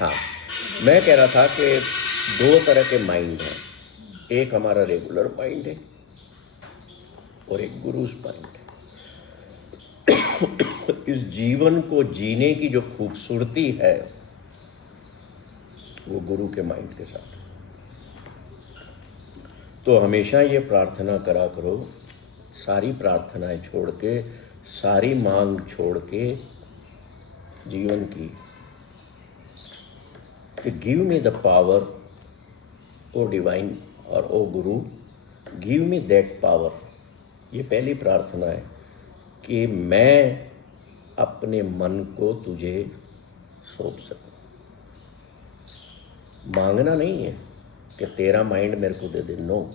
हाँ, मैं कह रहा था कि दो तरह के माइंड हैं, एक हमारा रेगुलर माइंड है और एक गुरुस माइंड है। इस जीवन को जीने की जो खूबसूरती है वो गुरु के माइंड के साथ। तो हमेशा ये प्रार्थना करा करो, सारी प्रार्थनाएं छोड़ के, सारी मांग छोड़ के जीवन की, कि give me the power O divine और O Guru, give me that power. ये पहली प्रार्थना है कि मैं अपने मन को तुझे सौंप सकूं। मांगना नहीं है कि तेरा माइंड मेरे को दे दे, no.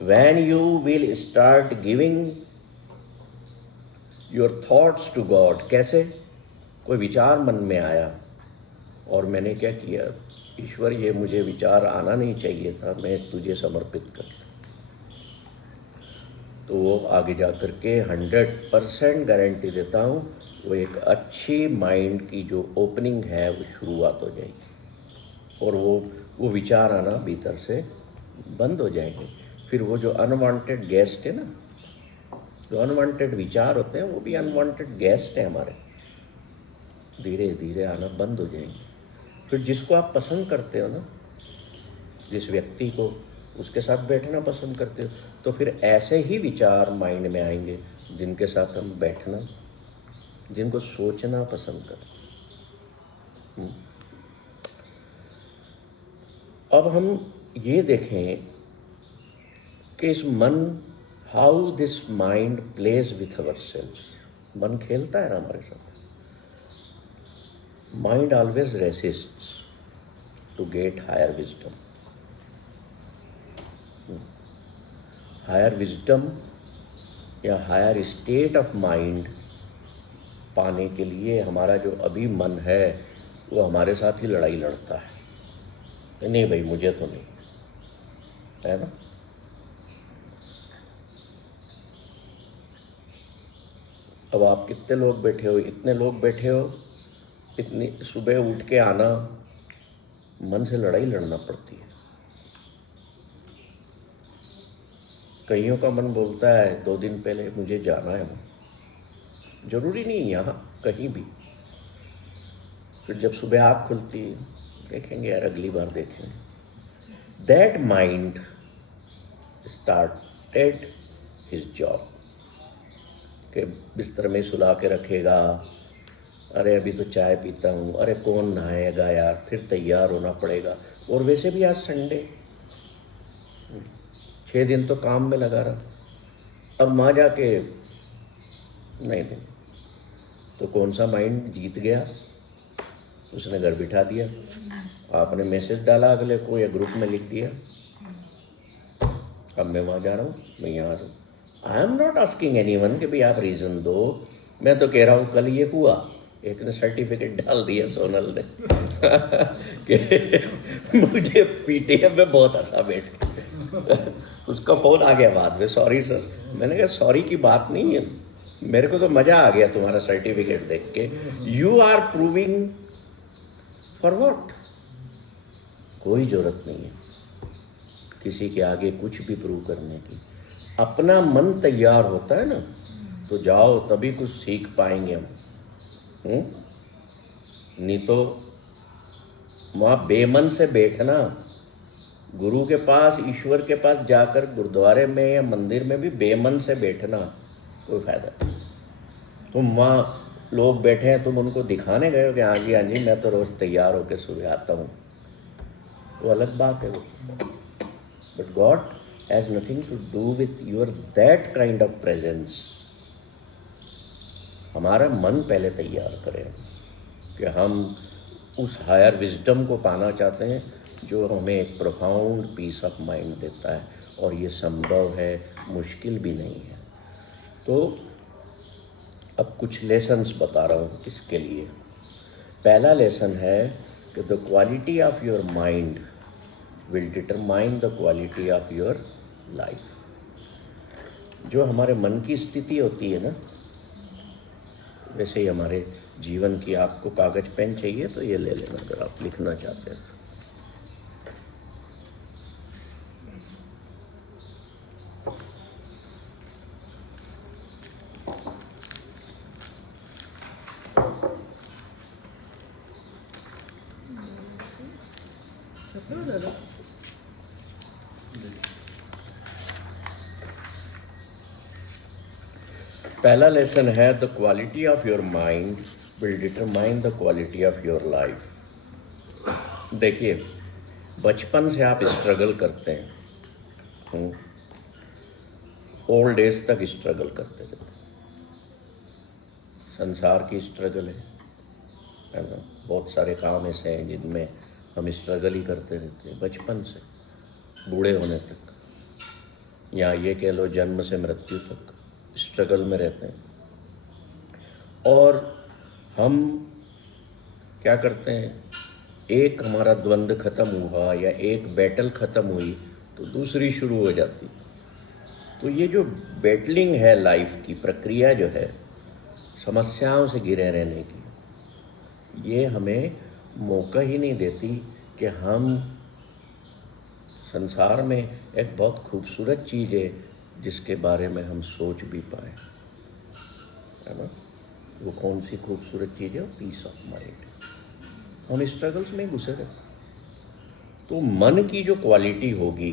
When you will start giving your thoughts to God, कैसे? कोई विचार मन में आया और मैंने क्या किया, ईश्वर ये मुझे विचार आना नहीं चाहिए था, मैं तुझे समर्पित कर, तो वो आगे जा कर के 100% गारंटी देता हूँ वो एक अच्छी माइंड की जो ओपनिंग है वो शुरुआत हो जाएगी और वो विचार आना भीतर से बंद हो जाएंगे। फिर वो जो अनवांटेड गेस्ट है ना, जो अनवांटेड विचार होते हैं वो भी अनवांटेड गेस्ट है हमारे, धीरे धीरे आना बंद हो जाएंगे। फिर जिसको आप पसंद करते हो ना, जिस व्यक्ति को, उसके साथ बैठना पसंद करते हो, तो फिर ऐसे ही विचार माइंड में आएंगे जिनके साथ हम बैठना, जिनको सोचना पसंद करते। अब हम ये देखें कि इस मन, how this mind plays with our selves. मन खेलता है ना हमारे साथ। Mind always resists to get higher wisdom. Higher wisdom या हायर स्टेट ऑफ माइंड पाने के लिए हमारा जो अभी मन है वो हमारे साथ ही लड़ाई लड़ता है, नहीं भाई मुझे तो नहीं, है ना। अब आप कितने लोग बैठे हो, इतने लोग बैठे हो, इतनी सुबह उठ के आना, मन से लड़ाई लड़ना पड़ती है। कईयों का मन बोलता है 2 दिन पहले मुझे जाना है, जरूरी नहीं यहाँ, कहीं भी। फिर जब सुबह आँख खुलती है, देखेंगे यार अगली बार देखेंगे। That mind started his job, के बिस्तर में सुला के रखेगा, अरे अभी तो चाय पीता हूँ, अरे कौन नहाएगा यार, फिर तैयार होना पड़ेगा। और वैसे भी आज संडे, 6 दिन तो काम में लगा रहा, अब माँ जाके नहीं, तो कौन सा माइंड जीत गया? उसने घर बिठा दिया, आपने मैसेज डाला अगले को या ग्रुप में लिख दिया, अब मैं वहाँ जा रहा हूँ, मैं यहाँ आ रहा हूँ। I am not asking anyone कि भाई आप रीज़न दो, मैं तो कह रहा हूँ कल ये हुआ, एक ने सर्टिफिकेट डाल दिया सोनल ने कि मुझे पीटीएम में बहुत हंसा बैठ उसका फ़ोन आ गया बाद में, सॉरी सर। मैंने कहा सॉरी की बात नहीं है, मेरे को तो मज़ा आ गया तुम्हारा सर्टिफिकेट देख के। You are proving for what? कोई ज़रूरत नहीं है किसी के आगे कुछ भी प्रूव करने की। अपना मन तैयार होता है ना, तो जाओ, तभी कुछ सीख पाएंगे हम। नहीं तो वहाँ बेमन से बैठना, गुरु के पास, ईश्वर के पास जाकर गुरुद्वारे में या मंदिर में भी बेमन से बैठना कोई फायदा नहीं। तुम वहाँ लोग बैठे हैं, तुम उनको दिखाने गए हो कि हाँ जी मैं तो रोज़ तैयार होकर सुबह आता हूँ, वो अलग बात है वो। But God has nothing to do with your that kind of presence. हमारा मन पहले तैयार करें कि हम उस हायर विजडम को पाना चाहते हैं जो हमें एक प्रोफाउंड पीस ऑफ माइंड देता है, और ये संभव है, मुश्किल भी नहीं है। तो अब कुछ लेसन्स बता रहा हूँ इसके लिए। पहला लेसन है कि the quality of your mind will determine the quality of your life. जो हमारे मन की स्थिति होती है ना, वैसे ही हमारे जीवन की आपको कागज पेन चाहिए तो ये ले लेना अगर आप लिखना चाहते हैं। पहला लेसन है the quality of your mind will determine the quality of your life. देखिए, बचपन से आप स्ट्रगल करते हैं, ओल्ड एज तक स्ट्रगल करते रहते हैं। संसार की स्ट्रगल है ना। बहुत सारे काम ऐसे हैं जिनमें हम स्ट्रगल ही करते रहते हैं बचपन से बूढ़े होने तक, या ये कह लो जन्म से मृत्यु तक स्ट्रगल में रहते हैं। और हम क्या करते हैं, एक हमारा द्वंद्व खत्म हुआ या एक बैटल खत्म हुई तो दूसरी शुरू हो जाती। तो ये जो बैटलिंग है, लाइफ की प्रक्रिया जो है, समस्याओं से घिरे रहने की, ये हमें मौका ही नहीं देती कि हम संसार में एक बहुत खूबसूरत चीज़ है जिसके बारे में हम सोच भी पाए, है ना। वो कौन सी खूबसूरत चीज़ है? Peace of mind. हम स्ट्रगल्स में घुसे रहते। तो मन की जो क्वालिटी होगी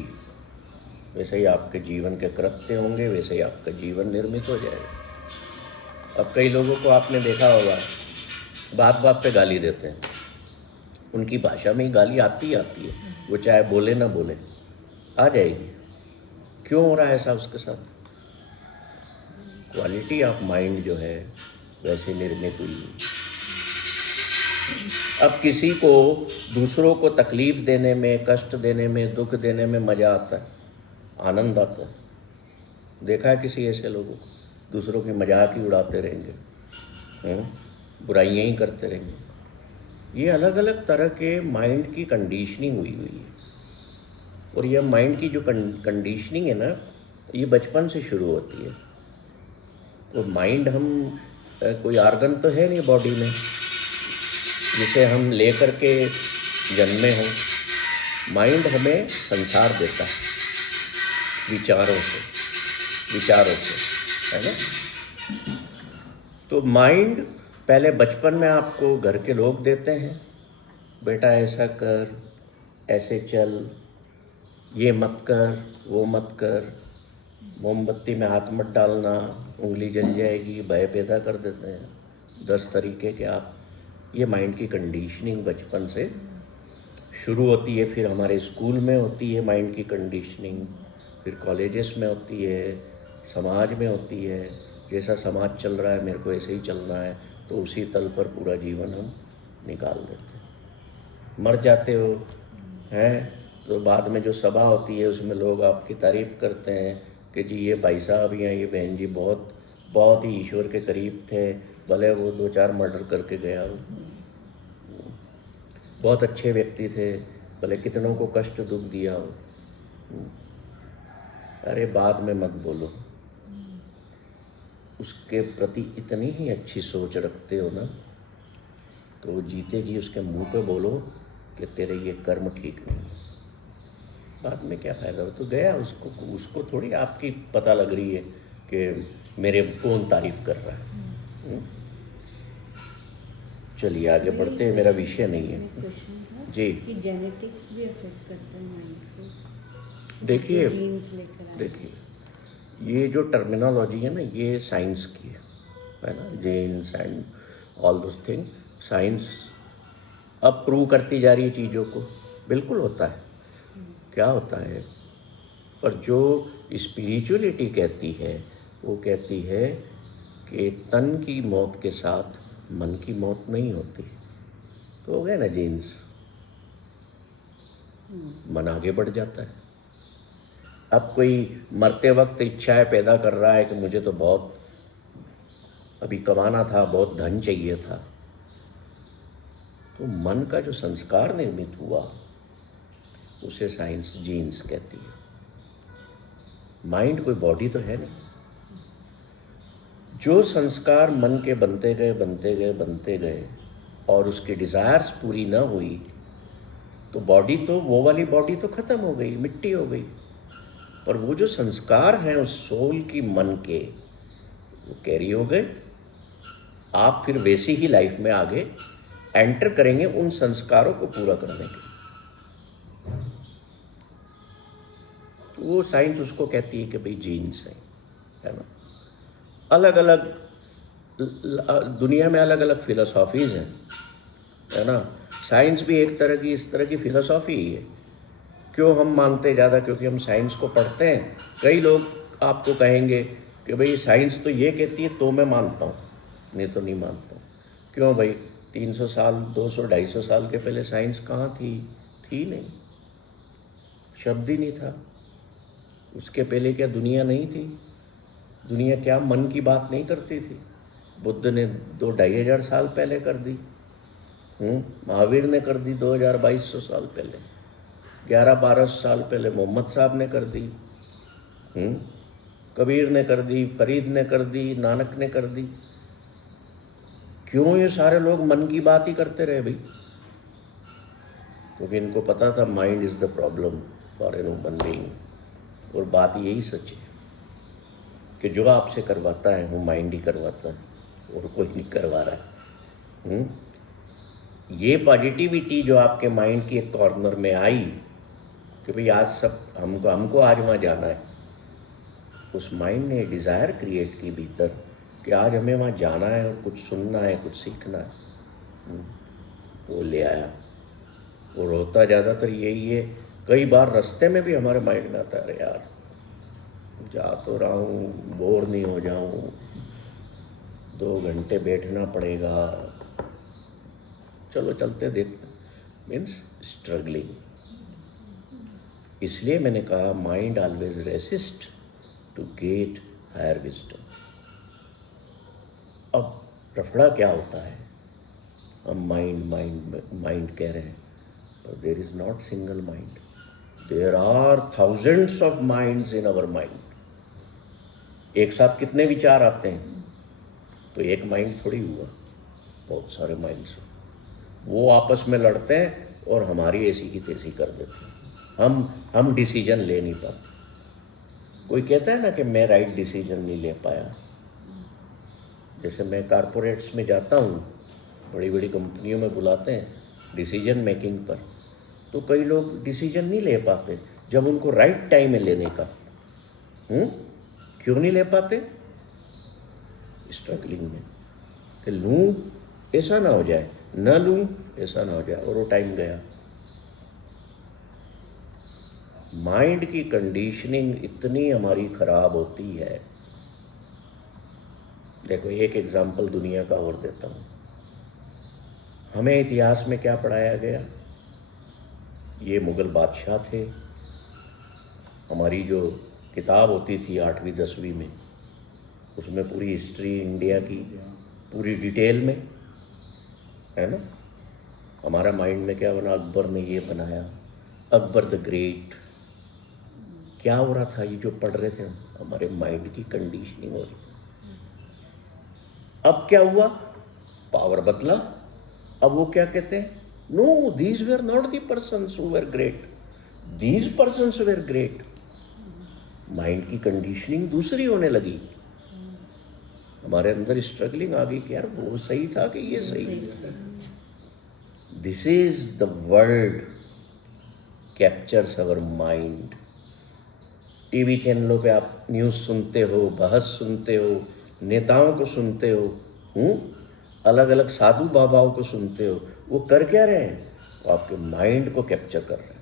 वैसे ही आपके जीवन के कृत्य होंगे, वैसे ही आपका जीवन निर्मित हो जाएगा। अब कई लोगों को आपने देखा होगा बात बात पे गाली देते हैं, उनकी भाषा में ही गाली आती है, वो चाहे बोले ना बोले आ जाएगी। क्यों हो रहा है ऐसा उसके साथ? क्वालिटी ऑफ माइंड जो है वैसे निर्मित हुई है। अब किसी को दूसरों को तकलीफ देने में, कष्ट देने में, दुख देने में मज़ा आता है, आनंद आता है। देखा है किसी ऐसे लोगों को? दूसरों की मजाक ही उड़ाते रहेंगे, बुराइयाँ ही करते रहेंगे। ये अलग अलग तरह के माइंड की कंडीशनिंग हुई है। और यह माइंड की जो कंडीशनिंग है ना, ये बचपन से शुरू होती है। तो माइंड हम कोई ऑर्गन तो है नहीं बॉडी में जिसे हम ले कर के जन्मे हों। माइंड हमें संसार देता है विचारों से, है ना। तो माइंड पहले बचपन में आपको घर के लोग देते हैं, बेटा ऐसा कर, ऐसे चल, ये मत कर, वो मत कर, मोमबत्ती में हाथ मत डालना, उंगली जल जाएगी, भय पैदा कर देते हैं 10 तरीके के आप। ये माइंड की कंडीशनिंग बचपन से शुरू होती है। फिर हमारे स्कूल में होती है माइंड की कंडीशनिंग, फिर कॉलेजेस में होती है, समाज में होती है। जैसा समाज चल रहा है मेरे को ऐसे ही चलना है, तो उसी तल पर पूरा जीवन हम निकाल देते हैं। मर जाते हो हैं तो बाद में जो सभा होती है उसमें लोग आपकी तारीफ़ करते हैं कि जी ये भाई साहब या ये बहन जी बहुत बहुत ही ईश्वर के करीब थे, भले वो 2-4 मर्डर करके गया हो, बहुत अच्छे व्यक्ति थे, भले कितनों को कष्ट दुख दिया हो। अरे बाद में मत बोलो, उसके प्रति इतनी ही अच्छी सोच रखते हो ना, तो जीते जी उसके मुंह पे बोलो कि तेरे ये कर्म ठीक नहीं है। बाद में क्या फ़ायदा हो? तो गया, उसको थोड़ी आपकी पता लग रही है कि मेरे कौन तारीफ कर रहा है। चलिए आगे बढ़ते हैं, मेरा विषय नहीं है जी। जेनेटिक्स भी अफेक्ट करता है माइंड को। देखिए ये जो टर्मिनोलॉजी है ना, ये साइंस की है ना, genes and all those thing. Science अब प्रूव करती जा रही है चीज़ों को। बिल्कुल होता है, क्या होता है, पर जो स्पिरिचुअलिटी कहती है वो कहती है कि तन की मौत के साथ मन की मौत नहीं होती। तो हो गया ना जीन्स, मन आगे बढ़ जाता है। अब कोई मरते वक्त इच्छाएं पैदा कर रहा है कि मुझे तो बहुत अभी कमाना था, बहुत धन चाहिए था, तो मन का जो संस्कार निर्मित हुआ उसे साइंस जीन्स कहती है। माइंड कोई बॉडी तो है नहीं। जो संस्कार मन के बनते गए और उसकी डिज़ायर्स पूरी ना हुई तो बॉडी तो वो वाली बॉडी तो ख़त्म हो गई, मिट्टी हो गई, पर वो जो संस्कार हैं उस सोल की मन के वो कैरी हो गए। आप फिर वैसी ही लाइफ में आगे एंटर करेंगे उन संस्कारों को पूरा करने के। वो साइंस उसको कहती है कि भाई जीन्स है ना। अलग अलग दुनिया में अलग अलग फिलोसॉफीज़ हैं, है ना। साइंस भी एक तरह की इस तरह की फिलोसॉफी ही है। क्यों हम मानते ज़्यादा? क्योंकि हम साइंस को पढ़ते हैं। कई लोग आपको कहेंगे कि भाई साइंस तो ये कहती है तो मैं मानता हूँ, नहीं तो नहीं मानता हूँ। क्यों भाई? 300 साल 200 250 साल के पहले साइंस कहाँ थी नहीं, शब्द ही नहीं था। उसके पहले क्या दुनिया नहीं थी? दुनिया क्या मन की बात नहीं करती थी? बुद्ध ने 2-2,500 साल पहले कर दी, महावीर ने कर दी 2000-2200 साल पहले, 11-12 साल पहले मोहम्मद साहब ने कर दी, कबीर ने कर दी, फरीद ने कर दी, नानक ने कर दी। क्यों ये सारे लोग मन की बात ही करते रहे भाई? क्योंकि इनको पता था mind is the problem for an human being. और बात यही सच है कि जो आपसे करवाता है वो माइंड ही करवाता है और कोई नहीं करवा रहा है। ये पॉजिटिविटी जो आपके माइंड की एक कॉर्नर में आई कि भाई आज सब हमको आज वहाँ जाना है, उस माइंड ने डिज़ायर क्रिएट की भीतर कि आज हमें वहाँ जाना है और कुछ सुनना है, कुछ सीखना है। वो ले आया। और होता ज़्यादातर यही है। कई बार रास्ते में भी हमारे माइंड में आता है, अरे यार जा तो रहा हूँ, बोर नहीं हो जाऊँ, 2 घंटे बैठना पड़ेगा, चलो चलते देखते। Means struggling. इसलिए मैंने कहा mind always resist to get higher wisdom. अब रफड़ा क्या होता है? हम माइंड कह रहे हैं, but there is not single mind. There are thousands of minds in our mind. एक साथ कितने विचार आते हैं? तो एक माइंड थोड़ी हुआ, बहुत सारे माइंड्स। वो आपस में लड़ते हैं और हमारी ऐसी की तैसी कर देते हैं। हम डिसीजन ले नहीं पाते। कोई कहता है ना कि मैं राइट डिसीजन नहीं ले पाया। जैसे मैं कारपोरेट्स में जाता हूँ, बड़ी बड़ी कंपनियों में बुलाते हैं डिसीजन मेकिंग पर, तो कई लोग डिसीजन नहीं ले पाते जब उनको राइट टाइम है लेने का। क्यों नहीं ले पाते? स्ट्रगलिंग में कि लूँ ऐसा ना हो जाए, न लूँ ऐसा ना हो जाए, और वो टाइम गया। माइंड की कंडीशनिंग इतनी हमारी खराब होती है। देखो एक एग्जाम्पल दुनिया का और देता हूँ। हमें इतिहास में क्या पढ़ाया गया? ये मुग़ल बादशाह थे। हमारी जो किताब होती थी 8वीं 10वीं में, उसमें पूरी हिस्ट्री इंडिया की पूरी डिटेल में है ना। हमारा माइंड में क्या बना? अकबर ने ये बनाया, अकबर द ग्रेट। क्या हो रहा था? ये जो पढ़ रहे थे हमारे माइंड की कंडीशनिंग हो रही थी। अब क्या हुआ? पावर बदला। अब वो क्या कहते हैं? No, these were not the persons who were great, these persons were great. Mind की कंडीशनिंग दूसरी होने लगी। हमारे अंदर स्ट्रगलिंग आ गई कि यार वो सही था कि ये सही था। This is the world captures our mind. TV चैनलों पे आप न्यूज़ सुनते हो, बहस सुनते हो, नेताओं को सुनते हो, अलग अलग साधु बाबाओं को सुनते हो। वो कर क्या रहे हैं? वो आपके माइंड को कैप्चर कर रहे हैं।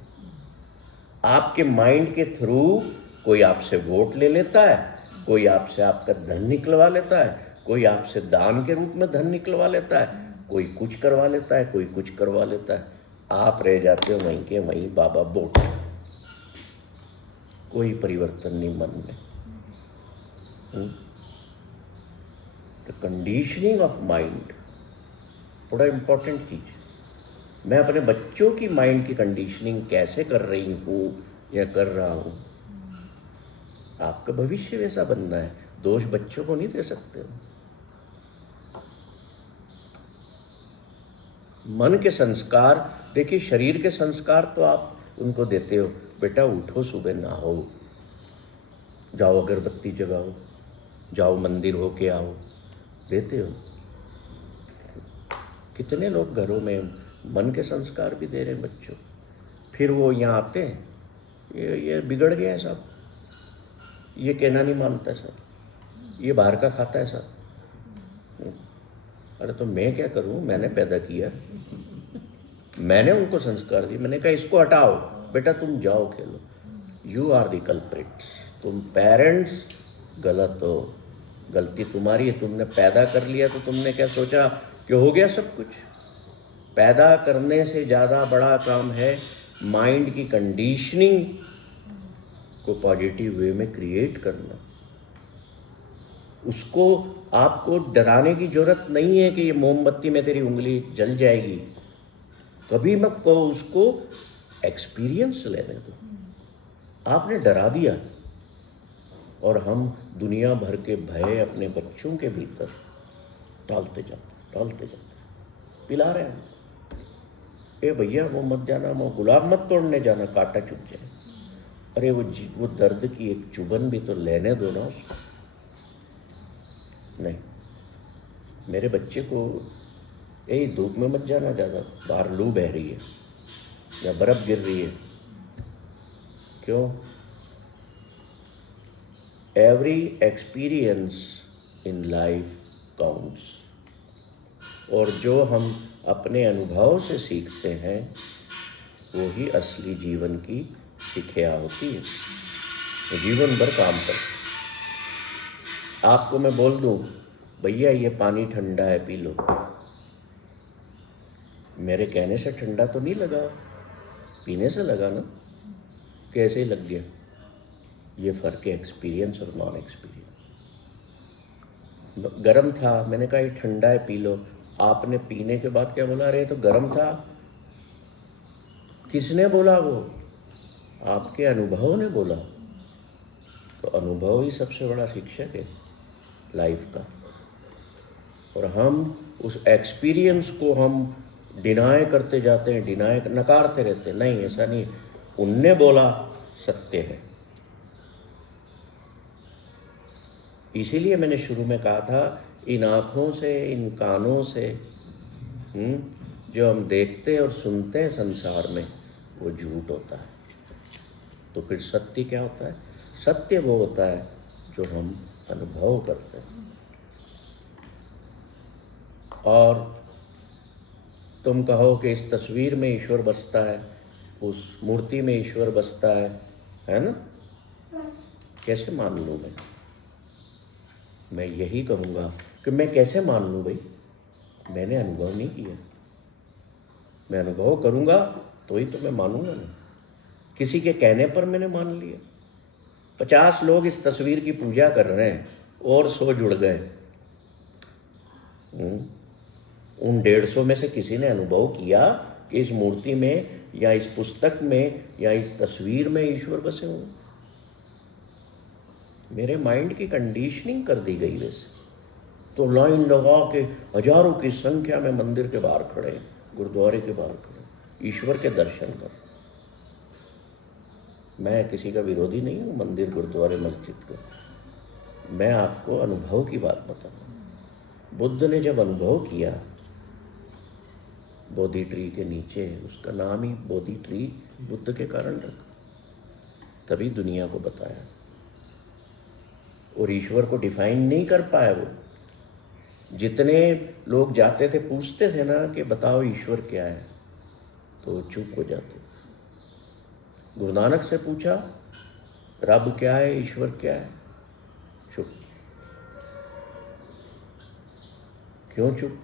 आपके माइंड के थ्रू कोई आपसे वोट ले लेता है, कोई आपसे आपका धन निकलवा लेता है, कोई आपसे दान के रूप में धन निकलवा लेता है, कोई कुछ करवा लेता है, कोई कुछ करवा लेता है। आप रह जाते हो वहीं के वहीं बाबा बोट। कोई परिवर्तन नहीं मन में। द कंडीशनिंग ऑफ माइंड बड़ा इम्पोर्टेंट चीज़ है। मैं अपने बच्चों की माइंड की कंडीशनिंग कैसे कर रही हूँ या कर रहा हूँ? आपका भविष्य वैसा बनना है। दोष बच्चों को नहीं दे सकते हो। मन के संस्कार, देखिए शरीर के संस्कार तो आप उनको देते हो, बेटा उठो सुबह नहाओ, जाओ अगरबत्ती जगाओ, जाओ मंदिर होके आओ, देते हो। कितने लोग घरों में मन के संस्कार भी दे रहे हैं बच्चों, फिर वो यहाँ आते हैं, ये बिगड़ गया है सब, ये कहना नहीं मानता सब, ये बाहर का खाता है सब। अरे तो मैं क्या करूं, मैंने पैदा किया, मैंने उनको संस्कार दिए, मैंने कहा इसको हटाओ बेटा तुम जाओ खेलो। यू आर द कल्प्रिट्स, तुम पेरेंट्स गलत हो, गलती तुम्हारी है, तुमने पैदा कर लिया तो तुमने क्या सोचा कि हो गया सब कुछ। पैदा करने से ज़्यादा बड़ा काम है माइंड की कंडीशनिंग को पॉजिटिव वे में क्रिएट करना। उसको आपको डराने की जरूरत नहीं है कि ये मोमबत्ती में तेरी उंगली जल जाएगी, कभी मत कहो, उसको एक्सपीरियंस लेने दो। आपने डरा दिया, और हम दुनिया भर के भय अपने बच्चों के भीतर डालते जाते, पिला रहे हैं। ए भैया वो मत जाना, वो गुलाब मत तोड़ने जाना, कांटा चुभ जाए। अरे वो दर्द की एक चुभन भी तो लेने दो ना उसको। नहीं, मेरे बच्चे को यही धूप में मत जाना ज़्यादा, बाहर लू बह रही है या बर्फ़ गिर रही है। क्यों? Every experience in life counts, और जो हम अपने अनुभव से सीखते हैं वो ही असली जीवन की शिक्षा होती है, वो जीवन भर काम करती। आपको मैं बोल दूं भैया ये पानी ठंडा है पी लो, मेरे कहने से ठंडा तो नहीं लगा, पीने से लगा ना, कैसे ही लग गया। ये फ़र्क है एक्सपीरियंस और नॉन एक्सपीरियंस। गरम था, मैंने कहा ये ठंडा है पी लो, आपने पीने के बाद क्या बोला, अरे तो गरम था। किसने बोला? वो आपके अनुभव ने बोला। तो अनुभव ही सबसे बड़ा शिक्षक है लाइफ का, और हम उस एक्सपीरियंस को हम डिनाय करते जाते हैं, नकारते रहते हैं। नहीं, ऐसा नहीं, उनने बोला सत्य है। इसीलिए मैंने शुरू में कहा था, इन आँखों से, इन कानों से जो हम देखते और सुनते हैं संसार में, वो झूठ होता है। तो फिर सत्य क्या होता है? सत्य वो होता है जो हम अनुभव करते हैं। और तुम कहो कि इस तस्वीर में ईश्वर बसता है, उस मूर्ति में ईश्वर बसता है ना? कैसे मान लूँ मैं यही कहूँगा कि मैं कैसे मान लूँ भाई, मैंने अनुभव नहीं किया। मैं अनुभव करूँगा तो ही तो मैं मानूंगा ना। किसी के कहने पर मैंने मान लिया। 50 लोग इस तस्वीर की पूजा कर रहे हैं और 100 जुड़ गए। उन 150 में से किसी ने अनुभव किया कि इस मूर्ति में या इस पुस्तक में या इस तस्वीर में ईश्वर बसे हुए? मेरे माइंड की कंडीशनिंग कर दी गई वैसे। तो लाइन लगा के हजारों की संख्या में मंदिर के बाहर खड़े, गुरुद्वारे के बाहर खड़े, ईश्वर के दर्शन कर। मैं किसी का विरोधी नहीं हूँ, मंदिर, गुरुद्वारे, मस्जिद का। मैं आपको अनुभव की बात बताऊँ। बुद्ध ने जब अनुभव किया बोधि ट्री के नीचे, उसका नाम ही बोधि ट्री बुद्ध के कारण रखा, तभी दुनिया को बताया। और ईश्वर को डिफाइन नहीं कर पाया वो। जितने लोग जाते थे पूछते थे ना कि बताओ ईश्वर क्या है, तो चुप हो जाते। गुरु नानक से पूछा रब क्या है, ईश्वर क्या है, चुप। क्यों चुप?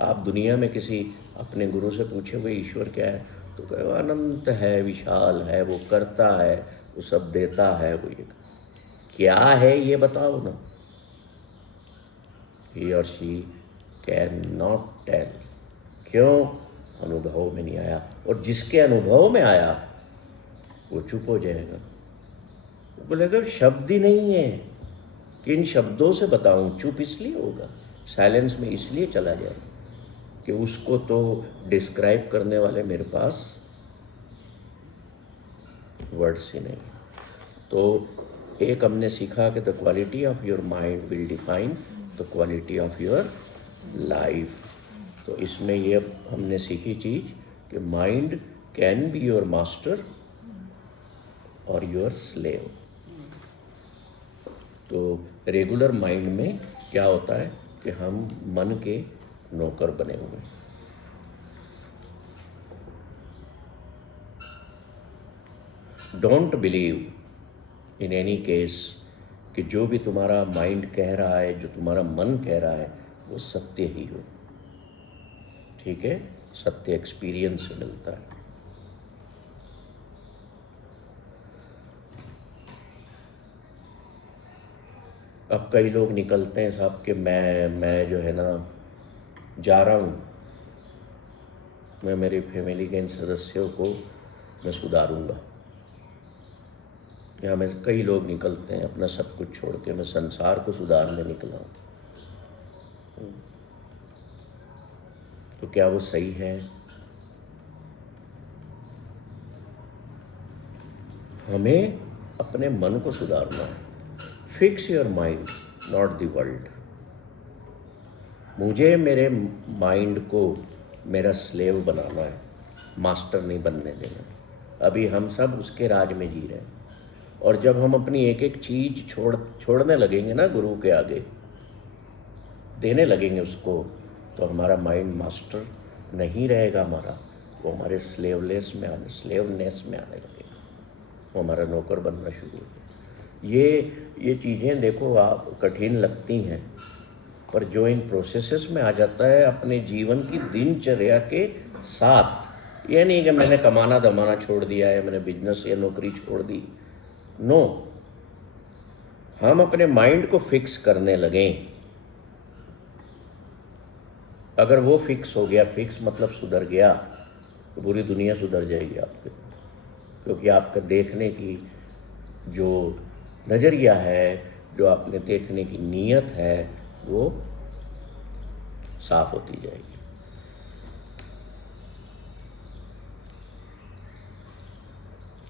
आप दुनिया में किसी अपने गुरु से पूछे हुए ईश्वर क्या है, तो कहे अनंत है, विशाल है, वो करता है, वो सब देता है। वो ये क्या है ये बताओ ना। he or she can not tell. क्यों? अनुभव में नहीं आया। और जिसके अनुभव में आया वो चुप हो जाएगा। वो बोलेगा शब्द ही नहीं है, किन शब्दों से बताऊं। चुप इसलिए होगा, साइलेंस में इसलिए चला जाएगा कि उसको तो डिस्क्राइब करने वाले मेरे पास वर्ड्स ही नहीं। तो एक हमने सीखा कि the quality of your mind will define the quality of your life. तो इसमें ये हमने सीखी चीज़ कि mind can be your master और योर स्लेव। तो रेगुलर माइंड में क्या होता है कि हम मन के नौकर बने हुए हैं। Don't believe in any case कि जो भी तुम्हारा माइंड कह रहा है, जो तुम्हारा मन कह रहा है, वो सत्य ही हो। ठीक है, सत्य एक्सपीरियंस से मिलता है। अब कई लोग निकलते हैं साहब कि मैं जो है ना जा रहा हूँ, मैं मेरी फैमिली के इन सदस्यों को मैं सुधारूंगा। या मैं कई लोग निकलते हैं अपना सब कुछ छोड़ के मैं संसार को सुधारने निकला हूँ। तो क्या वो सही है? हमें अपने मन को सुधारना है। Fix your mind, not the world. मुझे मेरे माइंड को मेरा स्लेव बनाना है, मास्टर नहीं बनने देना। अभी हम सब उसके राज में जी रहे हैं। और जब हम अपनी एक एक चीज छोड़ने लगेंगे ना गुरु के आगे, देने लगेंगे उसको, तो हमारा माइंड मास्टर नहीं रहेगा हमारा, वो हमारे स्लेवनेस में आने लगेगा, वो हमारा नौकर बनना शुरू हो गया। ये चीज़ें देखो आप कठिन लगती हैं, पर जो इन प्रोसेसेस में आ जाता है अपने जीवन की दिनचर्या के साथ, ये नहीं कि मैंने कमाना दमाना छोड़ दिया है, मैंने बिजनेस या नौकरी छोड़ दी। नो, हम अपने माइंड को फिक्स करने लगें। अगर वो फिक्स हो गया, फिक्स मतलब सुधर गया, तो पूरी दुनिया सुधर जाएगी आपके, क्योंकि आपका देखने की जो नज़रिया है, जो आपने देखने की नीयत है, वो साफ होती जाएगी।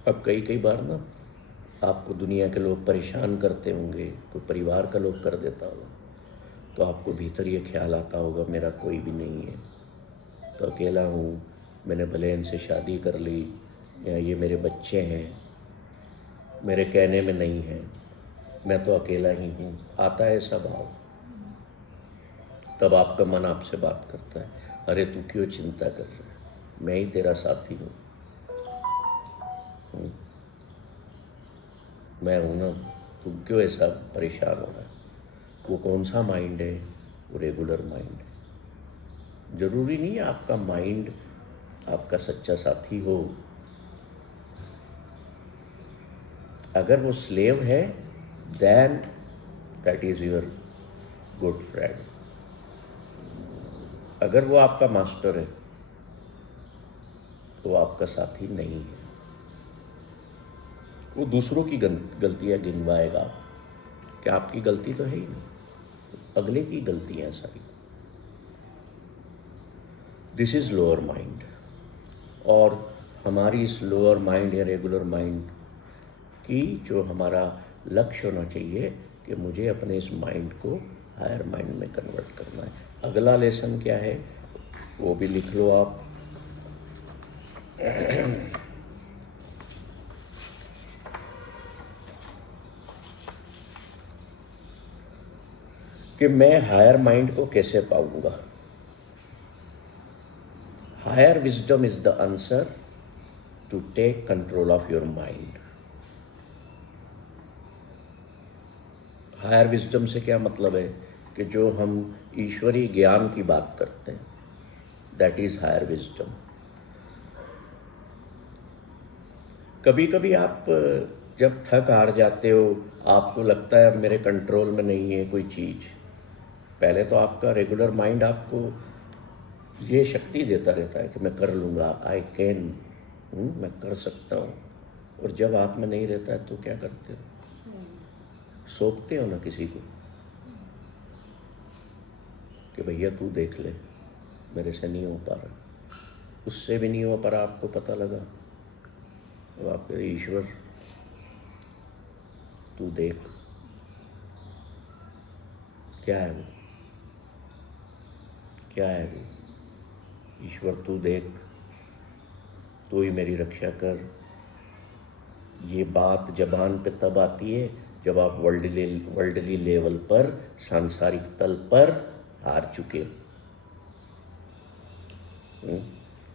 अब कई बार ना आपको दुनिया के लोग परेशान करते होंगे, कोई परिवार का लोग कर देता होगा, तो आपको भीतर ये ख्याल आता होगा मेरा कोई भी नहीं है, तो अकेला हूँ, मैंने भले इनसे शादी कर ली, या ये मेरे बच्चे हैं, मेरे कहने में नहीं है, मैं तो अकेला ही हूँ। आता है ऐसा भाव। तब आपका मन आपसे बात करता है, अरे तू क्यों चिंता कर रहा है, मैं ही तेरा साथी हूँ, मैं हूँ ना, तुम क्यों ऐसा परेशान हो रहा है। वो कौन सा माइंड है? वो रेगुलर माइंड है। जरूरी नहीं है आपका माइंड आपका सच्चा साथी हो। अगर वो स्लेव है, then that is your good friend. अगर वो आपका मास्टर है, तो आपका साथी नहीं है। वो दूसरों की गलतियां गिनवाएगा, क्या आपकी गलती तो है ही नहीं, अगले की गलतियां सारी। This is lower mind. और हमारी इस लोअर माइंड या रेगुलर माइंड की जो हमारा लक्ष्य होना चाहिए कि मुझे अपने इस माइंड को हायर माइंड में कन्वर्ट करना है। अगला लेसन क्या है वो भी लिख लो आप। कि मैं हायर माइंड को कैसे पाऊंगा। Higher wisdom is the answer to take control of your mind. Higher wisdom से क्या मतलब है कि जो हम ईश्वरीय ज्ञान की बात करते हैं, दैट इज हायर विजडम। कभी कभी आप जब थक हार जाते हो, आपको लगता है अब मेरे कंट्रोल में नहीं है कोई चीज़, पहले तो आपका रेगुलर माइंड आपको ये शक्ति देता रहता है कि मैं कर लूँगा, आई कैन, मैं कर सकता हूँ। और जब हाथ में नहीं रहता है तो क्या करते हो? सौंपते हो ना किसी को कि भैया तू देख ले, मेरे से नहीं हो पा रहा, उससे भी नहीं हो पा रहा, आपको पता लगा तो आप कहे ईश्वर तू देख, क्या है वो, क्या है वो, ईश्वर तू देख, तू ही मेरी रक्षा कर। ये बात जबान पे तब आती है जब आप वर्ल्डली लेवल पर, सांसारिक तल पर हार चुके हो।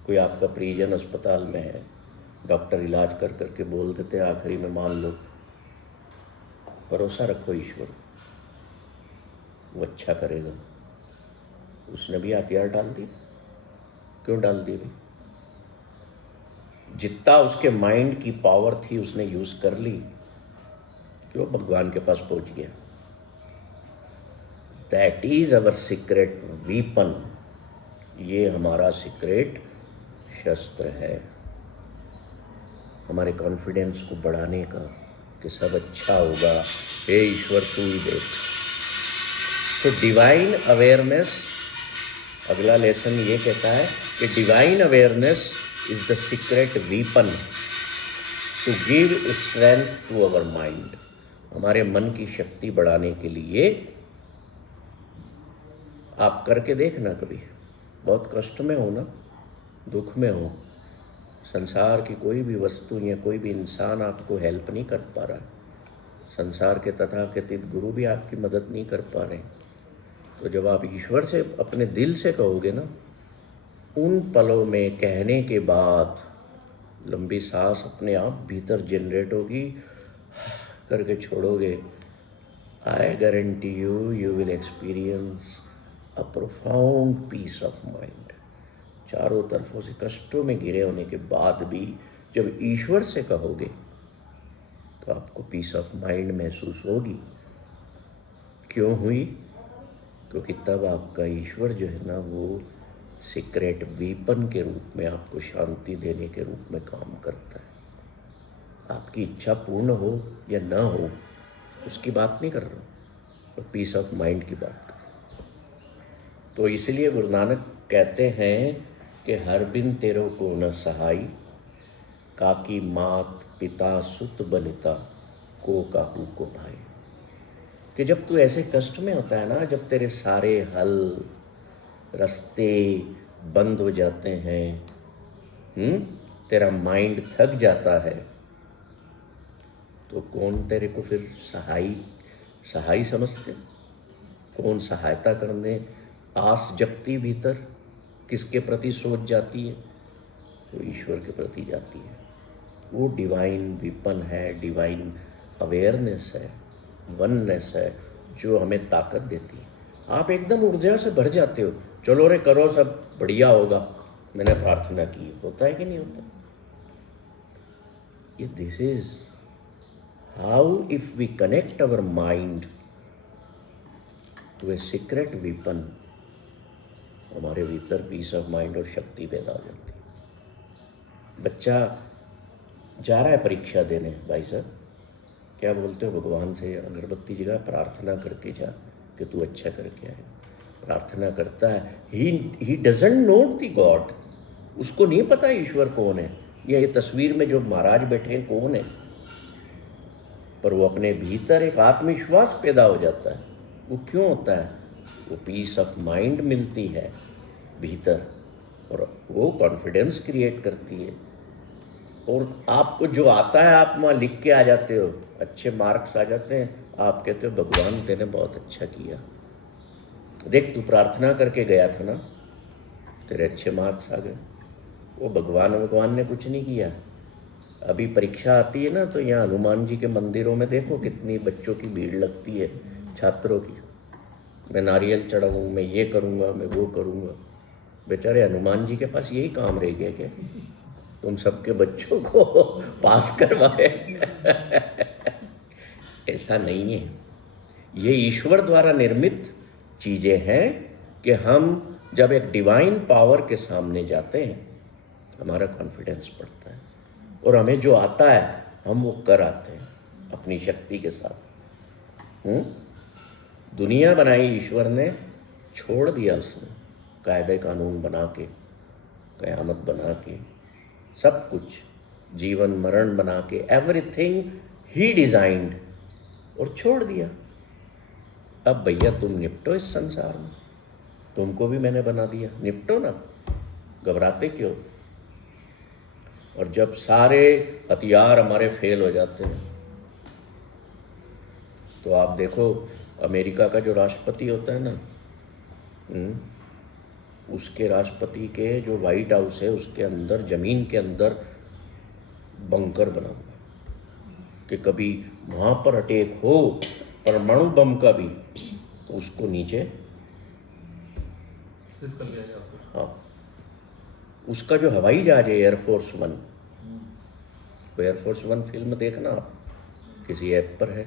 कोई आपका परिजन अस्पताल में है, डॉक्टर इलाज कर करके बोल देते हैं आखिरी में मान लो, भरोसा रखो ईश्वर, वो अच्छा करेगा। उसने भी हथियार डाल दिए, क्यों डाल दिए भाई? जितना उसके माइंड की पावर थी उसने यूज कर ली, क्यों भगवान के पास पहुंच गया। That is our secret weapon, ये हमारा सीक्रेट शस्त्र है हमारे कॉन्फिडेंस को बढ़ाने का, कि सब अच्छा होगा, हे ईश्वर तू ही देख। सो डिवाइन अवेयरनेस, अगला लेसन ये कहता है कि divine awareness is the secret weapon to give strength to our mind. हमारे मन की शक्ति बढ़ाने के लिए आप करके देखना, कभी बहुत कष्ट में हो ना, दुख में हो, संसार की कोई भी वस्तु या कोई भी इंसान आपको हेल्प नहीं कर पा रहा, संसार के तथाकथित गुरु भी आपकी मदद नहीं कर पा रहे, तो जब आप ईश्वर से अपने दिल से कहोगे ना, उन पलों में कहने के बाद लंबी सांस अपने आप भीतर जनरेट होगी, करके छोड़ोगे, I guarantee you, you will experience a profound peace of mind. चारों तरफों से कष्टों में घिरे होने के बाद भी जब ईश्वर से कहोगे तो आपको पीस ऑफ माइंड महसूस होगी। क्यों हुई? क्योंकि तब आपका ईश्वर जो है ना, वो सीक्रेट वीपन के रूप में आपको शांति देने के रूप में काम करता है। आपकी इच्छा पूर्ण हो या ना हो उसकी बात नहीं कर रहा हूँ, तो पीस ऑफ माइंड की बात कर रहा हूँ। तो इसलिए गुरु नानक कहते हैं कि हर बिन तेरो को न सहाई, काकी मात पिता सुत बनिता, को काहू को भाई। कि जब तू ऐसे कष्ट में होता है ना, जब तेरे सारे हल रास्ते बंद हो जाते हैं, तेरा माइंड थक जाता है, तो कौन तेरे को फिर सहाई समझते? कौन सहायता करने आस जगती भीतर किसके प्रति सोच जाती है? तो ईश्वर के प्रति जाती है। वो डिवाइन विपन है, डिवाइन अवेयरनेस है, वननेस है, जो हमें ताकत देती है। आप एकदम ऊर्जा से भर जाते हो, चलो रे करो, सब बढ़िया होगा, मैंने प्रार्थना की। होता है कि नहीं होता? ये this is how if we connect our mind to a secret weapon, हमारे भीतर पीस ऑफ माइंड और शक्ति पैदा हो जाती है। बच्चा जा रहा है परीक्षा देने, भाई साहब क्या बोलते हो भगवान से? अगरबत्ती जगह प्रार्थना करके जा कि तू अच्छा करके आए। प्रार्थना करता है, he doesn't note the God, उसको नहीं पता ईश्वर कौन है, या ये तस्वीर में जो महाराज बैठे हैं कौन है, पर वो अपने भीतर एक आत्मविश्वास पैदा हो जाता है। वो क्यों होता है? वो पीस ऑफ माइंड मिलती है भीतर, और वो कॉन्फिडेंस क्रिएट करती है। और आपको जो आता है आप वहाँ लिख के आ जाते हो, अच्छे मार्क्स आ जाते हैं, आप कहते हो भगवान तेने बहुत अच्छा किया, देख तू प्रार्थना करके गया था ना, तेरे अच्छे मार्क्स आ गए। वो भगवान ने कुछ नहीं किया। अभी परीक्षा आती है ना, तो यहाँ हनुमान जी के मंदिरों में देखो कितनी बच्चों की भीड़ लगती है, छात्रों की। मैं नारियल चढ़ाऊँ, मैं ये करूँगा, मैं वो करूँगा। बेचारे हनुमान जी के पास यही काम रह गया क्या, तुम सबके बच्चों को पास करवाए? ऐसा नहीं है। ये ईश्वर द्वारा निर्मित चीज़ें हैं कि हम जब एक डिवाइन पावर के सामने जाते हैं, हमारा कॉन्फिडेंस बढ़ता है, और हमें जो आता है हम वो कर आते हैं अपनी शक्ति के साथ। दुनिया बनाई ईश्वर ने, छोड़ दिया उसने, कायदे कानून बना के, क़यामत बना के, सब कुछ जीवन मरण बना के, एवरीथिंग ही डिज़ाइंड, और छोड़ दिया। अब भैया तुम निपटो इस संसार में, तुमको भी मैंने बना दिया, निपटो ना, घबराते क्यों? और जब सारे हथियार हमारे फेल हो जाते हैं तो आप देखो, अमेरिका का जो राष्ट्रपति होता है ना, उसके राष्ट्रपति के जो वाइट हाउस है उसके अंदर, जमीन के अंदर बंकर बना हुआ कि कभी वहाँ पर अटैक हो परमाणु बम का भी तो उसको नीचे सिर्फ कर लिया जाता। हाँ, उसका जो हवाई जहाज है एयरफोर्स वन, तो एयरफोर्स वन फिल्म देखना आप, किसी ऐप पर है।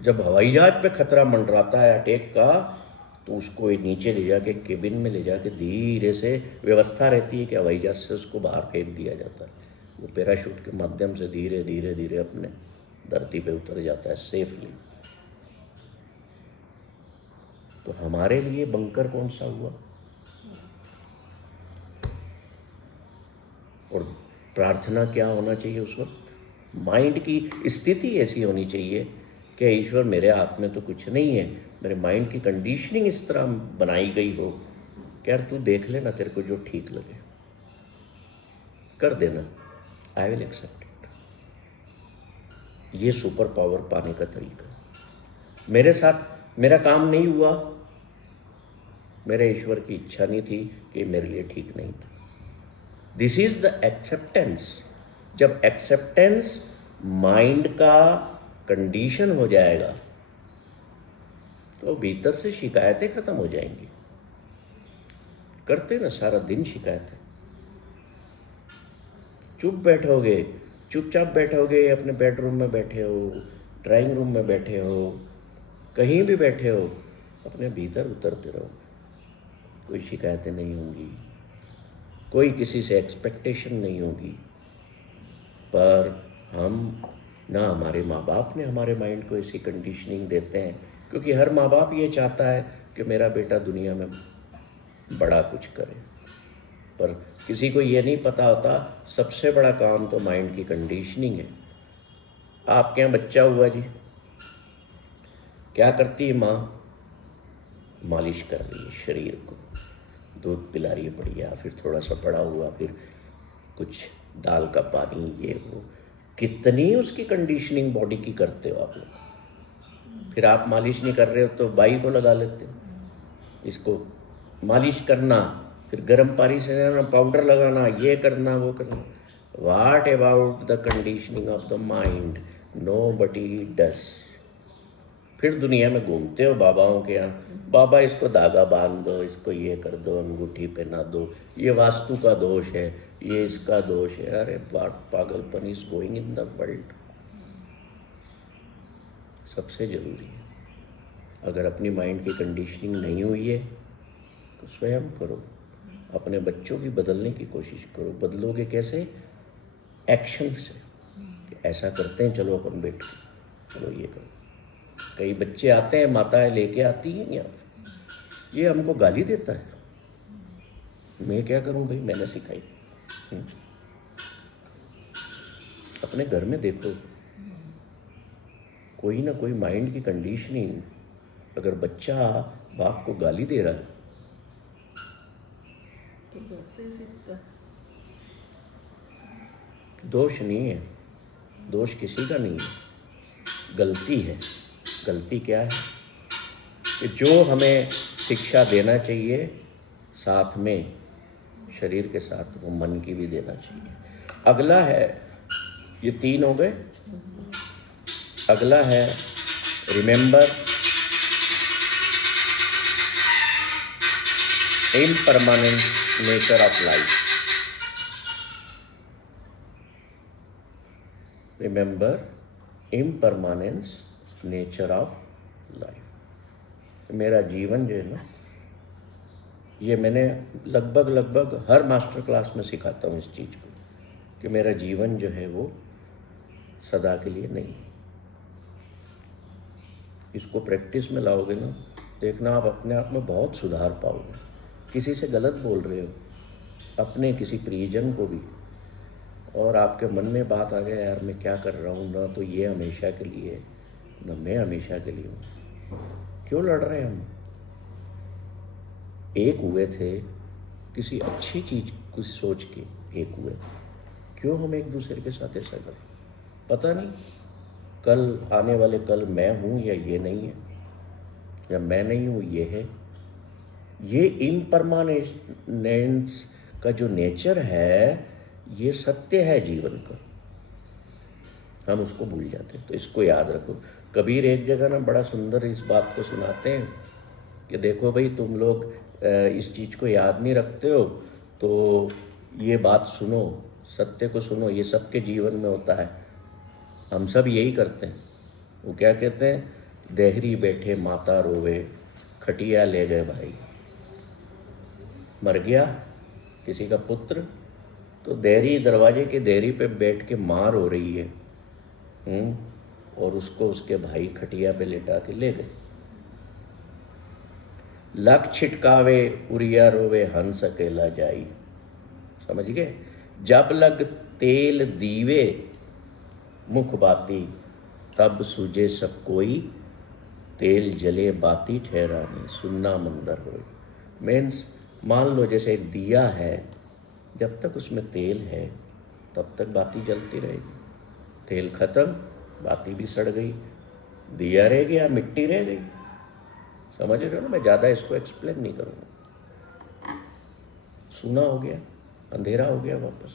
जब हवाई जहाज पे खतरा मंडराता है अटैक का, तो उसको नीचे ले जाके केबिन में ले जाके धीरे से, व्यवस्था रहती है कि हवाई जहाज से उसको बाहर फेंक दिया जाता है, वो पैराशूट के माध्यम से धीरे धीरे धीरे अपने धरती पे उतर जाता है सेफली। तो हमारे लिए बंकर कौन सा हुआ? और प्रार्थना क्या होना चाहिए उस वक्त? माइंड की स्थिति ऐसी होनी चाहिए कि ईश्वर मेरे हाथ में तो कुछ नहीं है, मेरे माइंड की कंडीशनिंग इस तरह बनाई गई हो कि यार तू देख लेना, तेरे को जो ठीक लगे कर देना, आई विल एक्सेप्ट इट। ये सुपर पावर पाने का तरीका। मेरे साथ मेरा काम नहीं हुआ, मेरे ईश्वर की इच्छा नहीं थी कि मेरे लिए ठीक नहीं था। This is the acceptance. जब एक्सेप्टेंस माइंड का कंडीशन हो जाएगा तो भीतर से शिकायतें खत्म हो जाएंगी। करते ना सारा दिन शिकायतें, चुप बैठोगे, चुपचाप बैठोगे, अपने बेडरूम में बैठे हो, ड्राइंग रूम में बैठे हो, कहीं भी बैठे हो, अपने भीतर उतरते रहो, कोई शिकायतें नहीं होंगी, कोई किसी से एक्सपेक्टेशन नहीं होगी। पर हम ना, हमारे माँ बाप ने हमारे माइंड को ऐसी कंडीशनिंग देते हैं, क्योंकि हर माँ बाप ये चाहता है कि मेरा बेटा दुनिया में बड़ा कुछ करे, पर किसी को ये नहीं पता होता सबसे बड़ा काम तो माइंड की कंडीशनिंग है। आपके यहाँ बच्चा हुआ जी, क्या करती है माँ? मालिश कर रही है शरीर को, दूध पिला रही है बढ़िया, फिर थोड़ा सा बड़ा हुआ, फिर कुछ दाल का पानी, ये वो, कितनी उसकी कंडीशनिंग बॉडी की करते हो आप लोग। फिर आप मालिश नहीं कर रहे हो तो बाई को लगा लेते हो, इसको मालिश करना, फिर गर्म पानी से रहना, पाउडर लगाना, ये करना वो करना। What about the conditioning of the mind? Nobody does. फिर दुनिया में घूमते हो बाबाओं के यहाँ, बाबा इसको धागा बांध दो, इसको ये कर दो, अंगूठी पहना दो, ये वास्तु का दोष है, ये इसका दोष है। अरे पागलपन is going in the world. सबसे जरूरी है, अगर अपनी माइंड की कंडीशनिंग नहीं हुई है तो स्वयं करो, अपने बच्चों की बदलने की कोशिश करो। बदलोगे कैसे? एक्शन से, कि ऐसा करते हैं, चलो अपन बैठ के चलो ये करो। कई बच्चे आते हैं, माताएं लेके आती हैं यहाँ, ये हमको गाली देता है, मैं क्या करूं भाई, मैंने सिखाई। अपने घर में देखो, कोई ना कोई माइंड की कंडीशनिंग, अगर बच्चा बाप को गाली दे रहा है तो घर से ही सीखता है। दोष नहीं है, दोष किसी का नहीं है, गलती है। गलती क्या है कि जो हमें शिक्षा देना चाहिए साथ में, शरीर के साथ वो मन की भी देना चाहिए। अगला है, ये 3 हो गए। अगला है remember impermanent nature of life. Remember impermanence nature of life. मेरा जीवन जो है ना, ये मैंने लगभग हर मास्टर क्लास में सिखाता हूँ इस चीज़ को, कि मेरा जीवन जो है वो सदा के लिए नहीं। इसको प्रैक्टिस में लाओगे ना, देखना आप अपने आप में बहुत सुधार पाओगे। किसी से गलत बोल रहे हो, अपने किसी प्रियजन को भी, और आपके मन में बात आ गया यार मैं क्या कर रहा हूँ, ना तो ये हमेशा के लिए ना मैं हमेशा के लिए हूँ, क्यों लड़ रहे हैं हम? एक हुए थे किसी अच्छी चीज कुछ सोच के, एक हुए थे, क्यों हम एक दूसरे के साथ ऐसा करें? पता नहीं कल आने वाले कल मैं हूँ या ये नहीं है, या मैं नहीं हूँ ये है। ये इम्परमानेंस का जो नेचर है, ये सत्य है जीवन का, हम उसको भूल जाते हैं। तो इसको याद रखो। कबीर एक जगह ना बड़ा सुंदर इस बात को सुनाते हैं कि देखो भाई, तुम लोग इस चीज़ को याद नहीं रखते हो, तो ये बात सुनो, सत्य को सुनो, ये सबके जीवन में होता है, हम सब यही करते हैं। वो क्या कहते हैं, देहरी बैठे माता रोवे, खटिया ले गए भाई। मर गया किसी का पुत्र, तो देहरी, दरवाजे के देहरी पे बैठ के माँ रो रही है, और उसको उसके भाई खटिया पे लेटा के ले गए। लख छिटकावे उरिया रोवे, हंस अकेला जाई। समझ गए? जब लग तेल दीवे मुख बाती, तब सूझे सब कोई, तेल जले बाती ठहरानी, सुन्ना मंदिर होए। मीन्स मान लो जैसे एक दिया है, जब तक उसमें तेल है तब तक बाती जलती रहेगी, तेल खत्म बाती भी सड़ गई, दिया रह गया, मिट्टी रह गई। समझ रहे हो ना? मैं ज़्यादा इसको एक्सप्लेन नहीं करूँगा। सूना हो गया, अंधेरा हो गया वापस।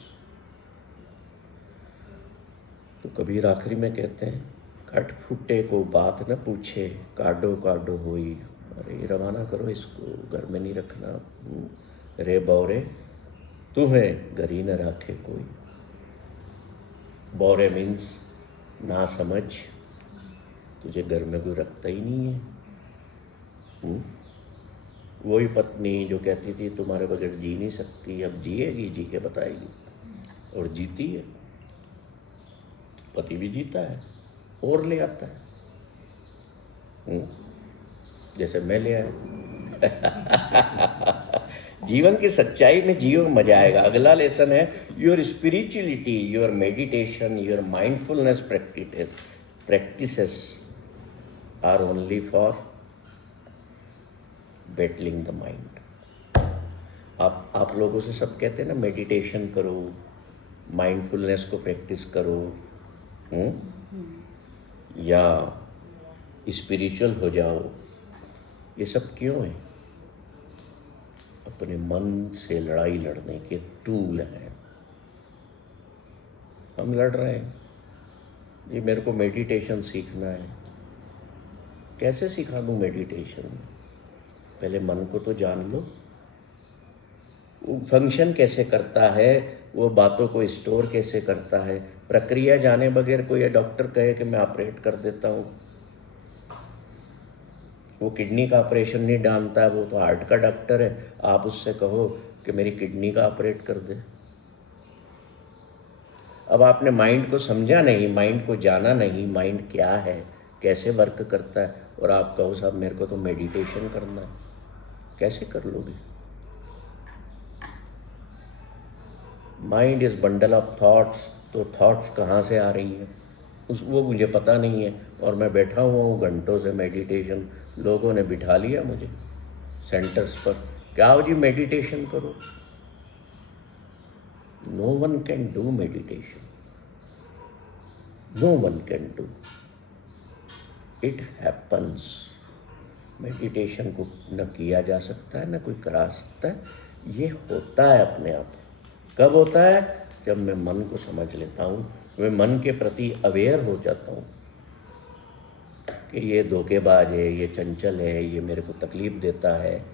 तो कबीर आखिरी में कहते हैं, कट फूटे को बात न पूछे, काडो काडो होई। अरे रवाना करो इसको, घर में नहीं रखना। रे बौरे तुम्हें घरी न रखे कोई। बौरे मीन्स ना समझ, तुझे घर में कोई रखता ही नहीं है। वही पत्नी जो कहती थी तुम्हारे बगैर जी नहीं सकती, अब जिएगी, जी के बताएगी, और जीती है। पति भी जीता है और ले आता है, जैसे मैं ले आया। जीवन की सच्चाई में जियो, मजा आएगा। अगला लेसन है, your spirituality, your meditation, your mindfulness practices are only for battling the mind. आप लोगों से सब कहते हैं ना, मेडिटेशन करो, माइंडफुलनेस को प्रैक्टिस करो, या स्पिरिचुअल हो जाओ। ये सब क्यों है? अपने मन से लड़ाई लड़ने के टूल हैं। हम लड़ रहे हैं, ये मेरे को मेडिटेशन सीखना है। कैसे सिखा दूँ मेडिटेशन? पहले मन को तो जान लो, वो फंक्शन कैसे करता है, वो बातों को स्टोर कैसे करता है। प्रक्रिया जाने बगैर कोई डॉक्टर कहे कि मैं ऑपरेट कर देता हूँ, वो किडनी का ऑपरेशन नहीं जानता है, वो तो हार्ट का डॉक्टर है। आप उससे कहो कि मेरी किडनी का ऑपरेट कर दे। अब आपने माइंड को समझा नहीं, माइंड को जाना नहीं, माइंड क्या है, कैसे वर्क करता है, और आप कहो साहब मेरे को तो मेडिटेशन करना है। कैसे कर लोगे? Mind is bundle of thoughts, तो थॉट्स कहाँ से आ रही हैं वो मुझे पता नहीं है, और मैं बैठा हुआ हूँ घंटों से मेडिटेशन। लोगों ने बिठा लिया मुझे सेंटर्स पर, क्या हो जी मेडिटेशन करो। No one can do meditation, no one can do, it happens. Meditation को न किया जा सकता है, न कोई करा सकता है, ये होता है अपने आप। कब होता है? जब मैं मन को समझ लेता हूँ, मैं मन के प्रति अवेयर हो जाता हूँ कि ये धोखेबाज है, ये चंचल है, ये मेरे को तकलीफ देता है।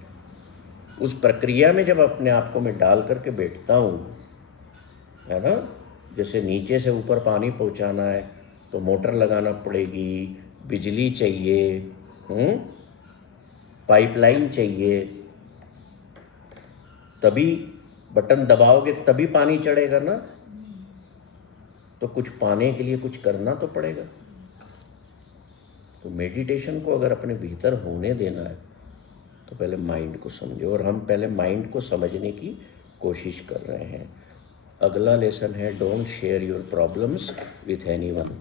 उस प्रक्रिया में जब अपने आप को मैं डाल करके बैठता हूँ, है ना, जैसे नीचे से ऊपर पानी पहुँचाना है तो मोटर लगाना पड़ेगी, बिजली चाहिए, पाइपलाइन चाहिए, तभी बटन दबाओगे तभी पानी चढ़ेगा ना। तो कुछ पाने के लिए कुछ करना तो पड़ेगा। तो मेडिटेशन को अगर अपने भीतर होने देना है तो पहले माइंड को समझो, और हम पहले माइंड को समझने की कोशिश कर रहे हैं। अगला लेसन है don't share your problems with anyone.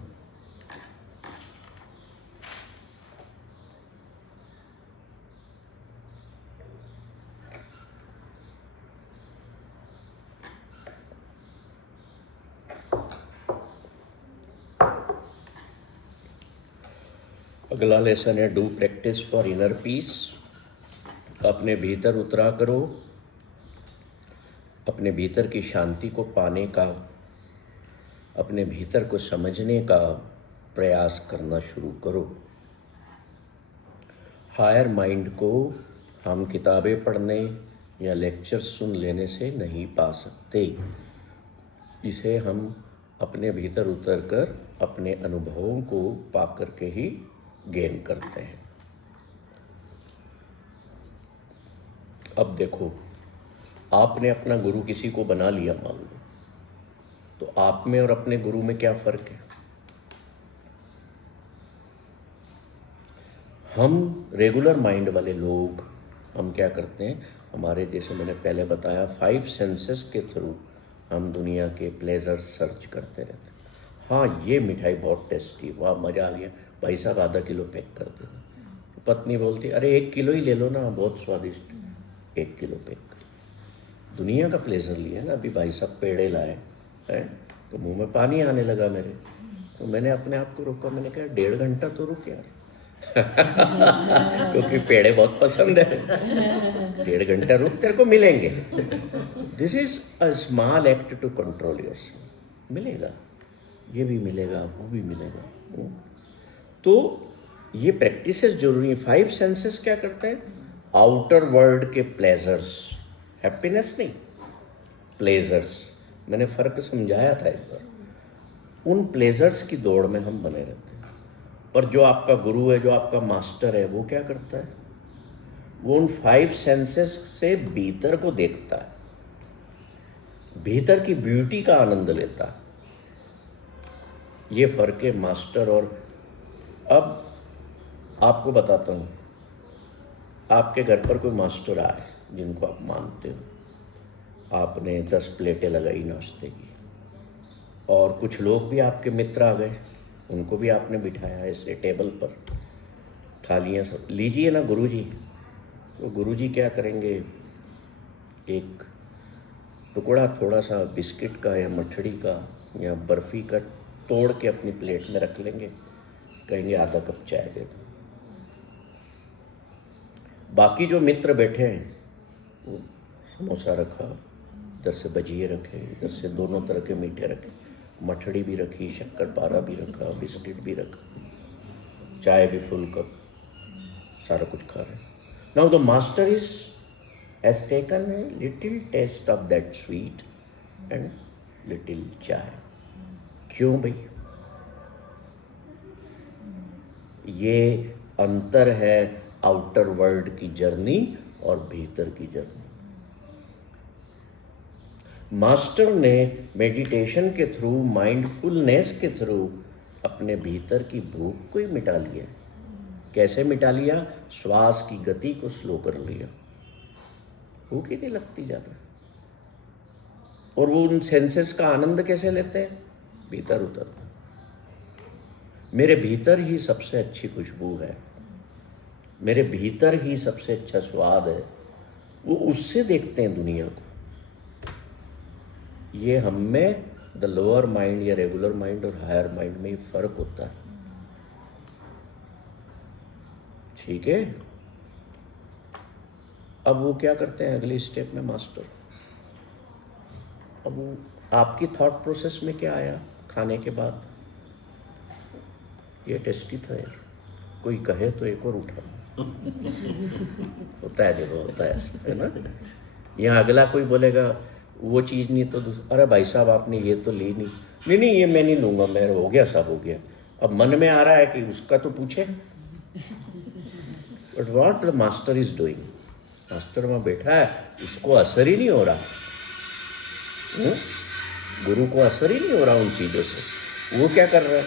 अगला लेसन है do practice for inner peace. अपने भीतर उतरा करो, अपने भीतर की शांति को पाने का, अपने भीतर को समझने का प्रयास करना शुरू करो। हायर माइंड को हम किताबें पढ़ने या लेक्चर सुन लेने से नहीं पा सकते। इसे हम अपने भीतर उतरकर अपने अनुभवों को पा करके ही गेन करते हैं। अब देखो, आपने अपना गुरु किसी को बना लिया मान लो, तो आप में और अपने गुरु में क्या फर्क है? हम रेगुलर माइंड वाले लोग हम क्या करते हैं, हमारे जैसे मैंने पहले बताया 5 सेंसेस के थ्रू हम दुनिया के प्लेजर सर्च करते रहते हैं। हाँ, ये मिठाई बहुत टेस्टी, वाह मज़ा आ गया, भाई साहब आधा किलो पैक कर दो। पत्नी बोलती अरे 1 किलो ही ले लो ना, बहुत स्वादिष्ट, 1 किलो पैक कर। दुनिया का प्लेजर लिया ना। अभी भाई साहब पेड़े लाए हैं तो मुंह में पानी आने लगा मेरे, तो मैंने अपने आप को रोका, मैंने कहा 1.5 घंटा तो रुक यार क्योंकि पेड़े बहुत पसंद है, 1.5 घंटा रुक, तेरे को मिलेंगे। This is a small act to control yourself. मिलेगा, ये भी मिलेगा, वो भी मिलेगा। तो ये प्रैक्टिसेस जरूरी है। 5 सेंसेस क्या करते हैं? आउटर वर्ल्ड के प्लेजर्स, हैप्पीनेस नहीं, प्लेजर्स। मैंने फर्क समझाया था एक बार। उन प्लेजर्स की दौड़ में हम बने रहते हैं। पर जो आपका गुरु है, जो आपका मास्टर है, वो क्या करता है? वो उन 5 सेंसेस से भीतर को देखता है, भीतर की ब्यूटी का आनंद लेता है। ये फर्क है मास्टर और। अब आपको बताता हूँ, आपके घर पर कोई मास्टर आए जिनको आप मानते हो, आपने 10 प्लेटें लगाई नाश्ते की, और कुछ लोग भी आपके मित्र आ गए, उनको भी आपने बिठाया ऐसे टेबल पर, थालियाँ सब लीजिए ना गुरुजी। तो गुरुजी क्या करेंगे, एक टुकड़ा थोड़ा सा बिस्किट का या मठड़ी का या बर्फ़ी का तोड़ के अपनी प्लेट में रख लेंगे, कहेंगे आधा कप चाय दे दो। बाकी जो मित्र बैठे हैं वो समोसा रखा, इधर से भजिए रखे, इधर से दोनों तरह के मीठे रखे, मठड़ी भी रखी, शक्कर पारा भी रखा, बिस्किट भी रखा, चाय भी फुल कप, सारा कुछ खा रहे हैं। Now the master is has taken a little taste of that sweet and little chai. क्यों भाई? ये अंतर है आउटर वर्ल्ड की जर्नी और भीतर की जर्नी। मास्टर ने मेडिटेशन के थ्रू, माइंडफुलनेस के थ्रू अपने भीतर की भूख को ही मिटा लिया। कैसे मिटा लिया? श्वास की गति को स्लो कर लिया, भूख ही नहीं लगती ज़्यादा। और वो उन सेंसेस का आनंद कैसे लेते हैं? भीतर उतरते। मेरे भीतर ही सबसे अच्छी खुशबू है, मेरे भीतर ही सबसे अच्छा स्वाद है, वो उससे देखते हैं दुनिया को। ये हम में द लोअर माइंड या रेगुलर माइंड और हायर माइंड में फर्क होता है। ठीक है। अब वो क्या करते हैं अगली स्टेप में मास्टर? अब वो आपकी थॉट प्रोसेस में क्या आया खाने के बाद? ये टेस्टी था यार, कोई कहे तो एक और उठा होता है, देखो होता है, है ना। यहाँ अगला कोई बोलेगा वो चीज़ नहीं तो अरे भाई साहब आपने ये तो ली नहीं, नहीं नहीं ये मैं नहीं लूँगा, मैं हो गया सब हो गया। अब मन में आ रहा है कि उसका तो पूछे। But what the master is doing, master वहाँ बैठा है, उसको असर ही नहीं हो रहा। गुरु को असर ही नहीं हो रहा उन चीज़ों से। वो क्या कर रहा है?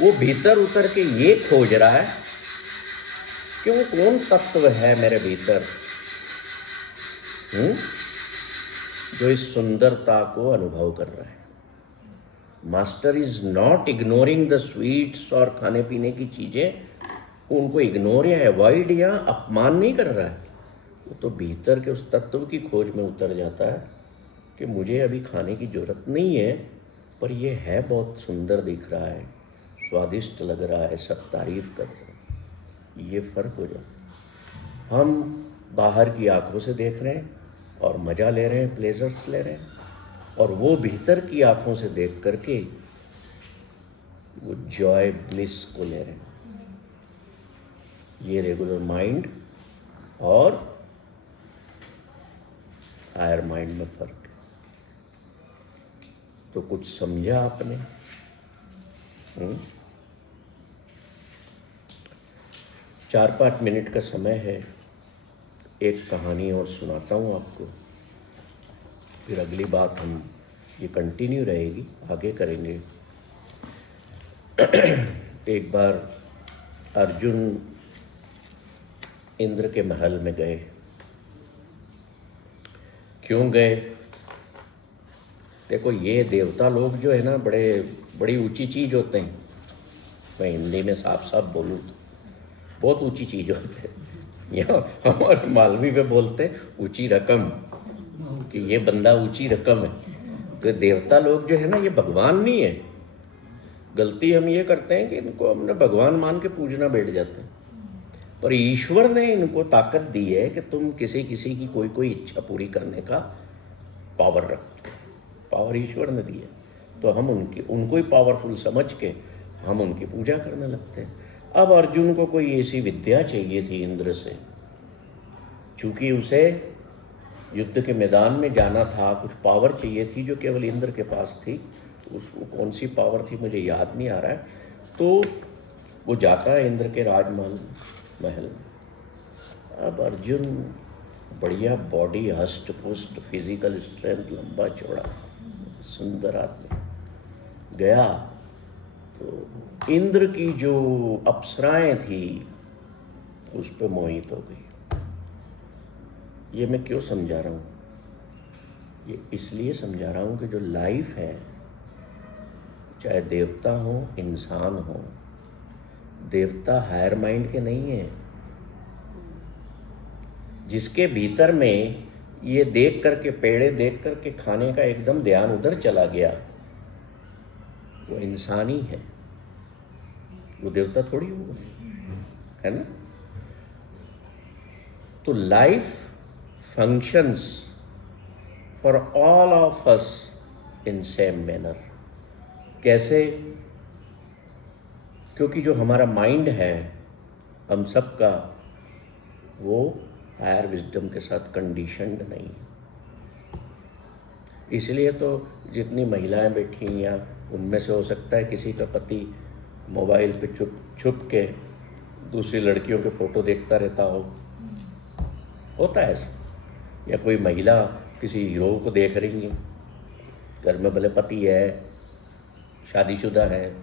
वो भीतर उतर के ये खोज रहा है कि वो कौन तत्व है मेरे भीतर जो इस सुंदरता को अनुभव कर रहा है। Master is not ignoring the sweets और खाने पीने की चीजें, उनको इग्नोर या अवॉइड या अपमान नहीं कर रहा है, वो तो भीतर के उस तत्व की खोज में उतर जाता है कि मुझे अभी खाने की जरूरत नहीं है, पर ये है बहुत सुंदर दिख रहा है, स्वादिष्ट लग रहा है, सब तारीफ कर रहे हैं। ये फर्क हो जाता है। हम बाहर की आंखों से देख रहे हैं और मजा ले रहे हैं, प्लेजर्स ले रहे हैं, और वो भीतर की आंखों से देख करके वो जॉय ब्लिस को ले रहे हैं। ये रेगुलर माइंड और हायर माइंड में फर्क है। तो कुछ समझा आपने? 4-5 मिनट का समय है, एक कहानी और सुनाता हूँ आपको, फिर अगली बात हम ये कंटिन्यू रहेगी, आगे करेंगे। एक बार अर्जुन इंद्र के महल में गए। क्यों गए? देखो, ये देवता लोग जो है ना, बड़ी ऊंची चीज होते हैं। मैं हिंदी में साफ साफ बोलूँ तो बहुत ऊंची चीज होते हैं। यहाँ हमारे मालवी में बोलते हैं ऊंची रकम, कि ये बंदा ऊंची रकम है। तो देवता लोग जो है ना, ये भगवान नहीं है। गलती हम ये करते हैं कि इनको हमने भगवान मान के पूजना बैठ जाते हैं, पर ईश्वर ने इनको ताकत दी है कि तुम किसी किसी की कोई इच्छा पूरी करने का पावर रखते हो। पावर ईश्वर ने दी है, तो हम उनको ही पावरफुल समझ के हम उनकी पूजा करने लगते हैं। अब अर्जुन को कोई ऐसी विद्या चाहिए थी इंद्र से, चूंकि उसे युद्ध के मैदान में जाना था, कुछ पावर चाहिए थी जो केवल इंद्र के पास थी। उसको कौन सी पावर थी मुझे याद नहीं आ रहा है। तो वो जाता है इंद्र के राजमहल महल। अब अर्जुन बढ़िया बॉडी, हष्ट पुष्ट, फिजिकल स्ट्रेंथ, लंबा चौड़ा, सुंदर आदमी गया। तो इंद्र की जो अप्सराएं थी उस पर मोहित हो गई। ये मैं क्यों समझा रहा हूँ? ये इसलिए समझा रहा हूँ कि जो लाइफ है, चाहे देवता हो इंसान हो, देवता हायर माइंड के नहीं है। जिसके भीतर में ये देख करके, पेड़े देख करके खाने का एकदम ध्यान उधर चला गया, वो इंसान ही है, वो देवता थोड़ी हुआ है ना। तो life functions for all of us in same manner. कैसे? क्योंकि जो हमारा माइंड है हम सबका, वो हायर विजडम के साथ कंडीशनड नहीं है। इसलिए तो जितनी महिलाएं बैठी हैं यहाँ, उनमें से हो सकता है किसी का पति मोबाइल पे छुप के दूसरी लड़कियों के फोटो देखता रहता हो, होता है ऐसा। या कोई महिला किसी हीरो को देख रही है, घर में भले पति है, शादीशुदा है।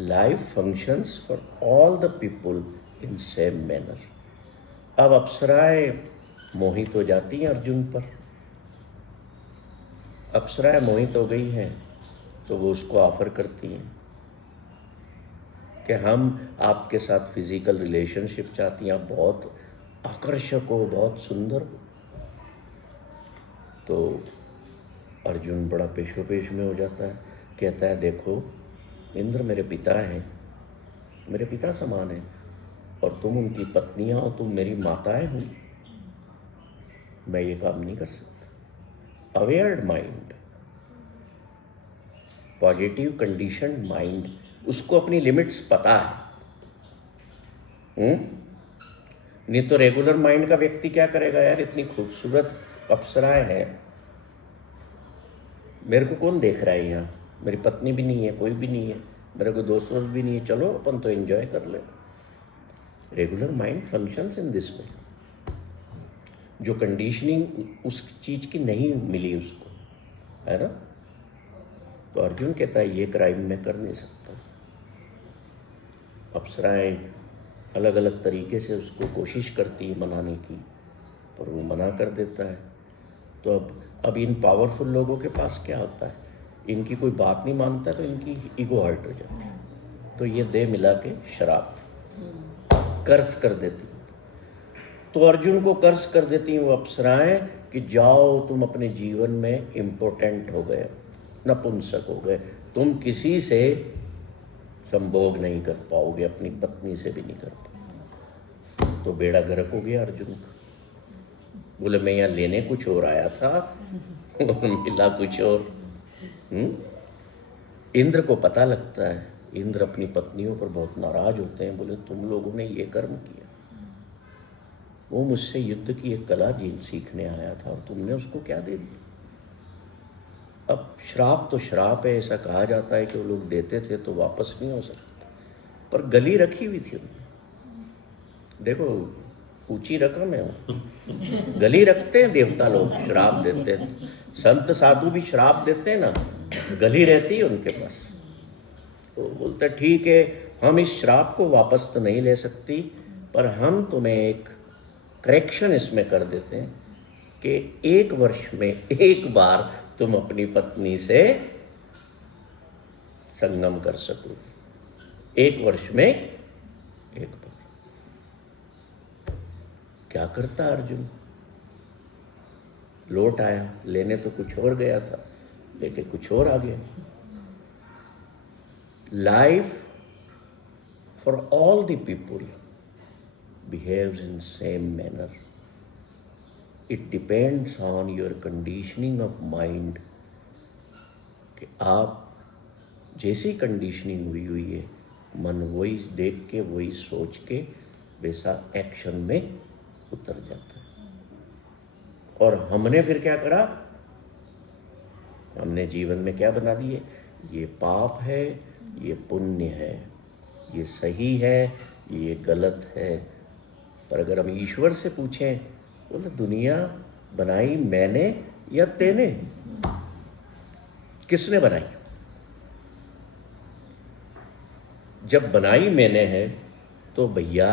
Life functions for all the people in same manner. अब अप्सराएं मोहित हो जाती हैं अर्जुन पर। अप्सराएं मोहित हो गई हैं तो वो उसको ऑफर करती हैं कि हम आपके साथ फिजिकल रिलेशनशिप चाहती हैं, आप बहुत आकर्षक हो, बहुत सुंदर हो। तो अर्जुन बड़ा पेशोपेश में हो जाता है, कहता है देखो इंद्र मेरे पिता हैं, मेरे पिता समान हैं, और तुम उनकी पत्नियां हो, तुम मेरी माताएं हो, मैं ये काम नहीं कर सकता। अवेयर्ड माइंड, पॉजिटिव कंडीशन माइंड, उसको अपनी लिमिट्स पता है। नहीं तो रेगुलर माइंड का व्यक्ति क्या करेगा, यार इतनी खूबसूरत अप्सराएं हैं, मेरे को कौन देख रहा है यहाँ, मेरी पत्नी भी नहीं है, कोई भी नहीं है, मेरे को दोस्त भी नहीं है, चलो अपन तो एंजॉय कर ले। Regular mind functions in this way. जो कंडीशनिंग उस चीज की नहीं मिली उसको, है ना। तो अर्जुन कहता है ये क्राइम मैं कर नहीं सकता। अप्सराएं अलग अलग तरीके से उसको कोशिश करती है मनाने की, पर वो मना कर देता है। तो अब इन पावरफुल लोगों के पास क्या होता है, इनकी कोई बात नहीं मानता तो इनकी ईगो हर्ट हो जाती है, तो ये दे मिला के शराब कर्ज कर देती। तो अर्जुन को कर्ज कर देती वो अप्सराएं कि जाओ तुम अपने जीवन में इम्पोर्टेंट हो गए, नपुंसक हो गए, तुम किसी से संभोग नहीं कर पाओगे, अपनी पत्नी से भी नहीं कर पाओगे। तो बेड़ा गर्क हो गया अर्जुन का। बोले मैं यहाँ लेने कुछ और आया था और मिला कुछ और। इंद्र को पता लगता है, इंद्र अपनी पत्नियों पर बहुत नाराज होते हैं। बोले तुम लोगों ने ये कर्म किया, वो मुझसे युद्ध की एक कला सीखने आया था और तुमने उसको क्या दे दिया। अब श्राप तो श्राप है, ऐसा कहा जाता है कि वो लोग देते थे तो वापस नहीं हो सकता, पर गली रखी हुई थी उन्होंने। देखो ऊंची रकम है वो, गली रखते हैं देवता लोग, श्राप देते हैं। संत साधु भी श्राप देते हैं ना, गली रहती है उनके पास। तो बोलते ठीक है, हम इस श्राप को वापस तो नहीं ले सकती, पर हम तुम्हें एक करेक्शन इसमें कर देते हैं कि 1 वर्ष में 1 बार तुम अपनी पत्नी से संगम कर सकोगे। 1 वर्ष में 1 बार। क्या करता अर्जुन? लौट आया, लेने तो कुछ और गया था, लेके कुछ और आ गया। Life for all the people behaves in same manner. It depends on your conditioning of mind, कि आप जैसी कंडीशनिंग हुई है, मन वही देख के, वही सोच के वैसा एक्शन में उतर जाता है। और हमने फिर क्या करा? हमने जीवन में क्या बना दिए? ये पाप है, ये पुण्य है, ये सही है, ये गलत है। पर अगर हम ईश्वर से पूछें, बोले दुनिया बनाई मैंने या तेने? किसने बनाई? जब बनाई मैंने है तो भैया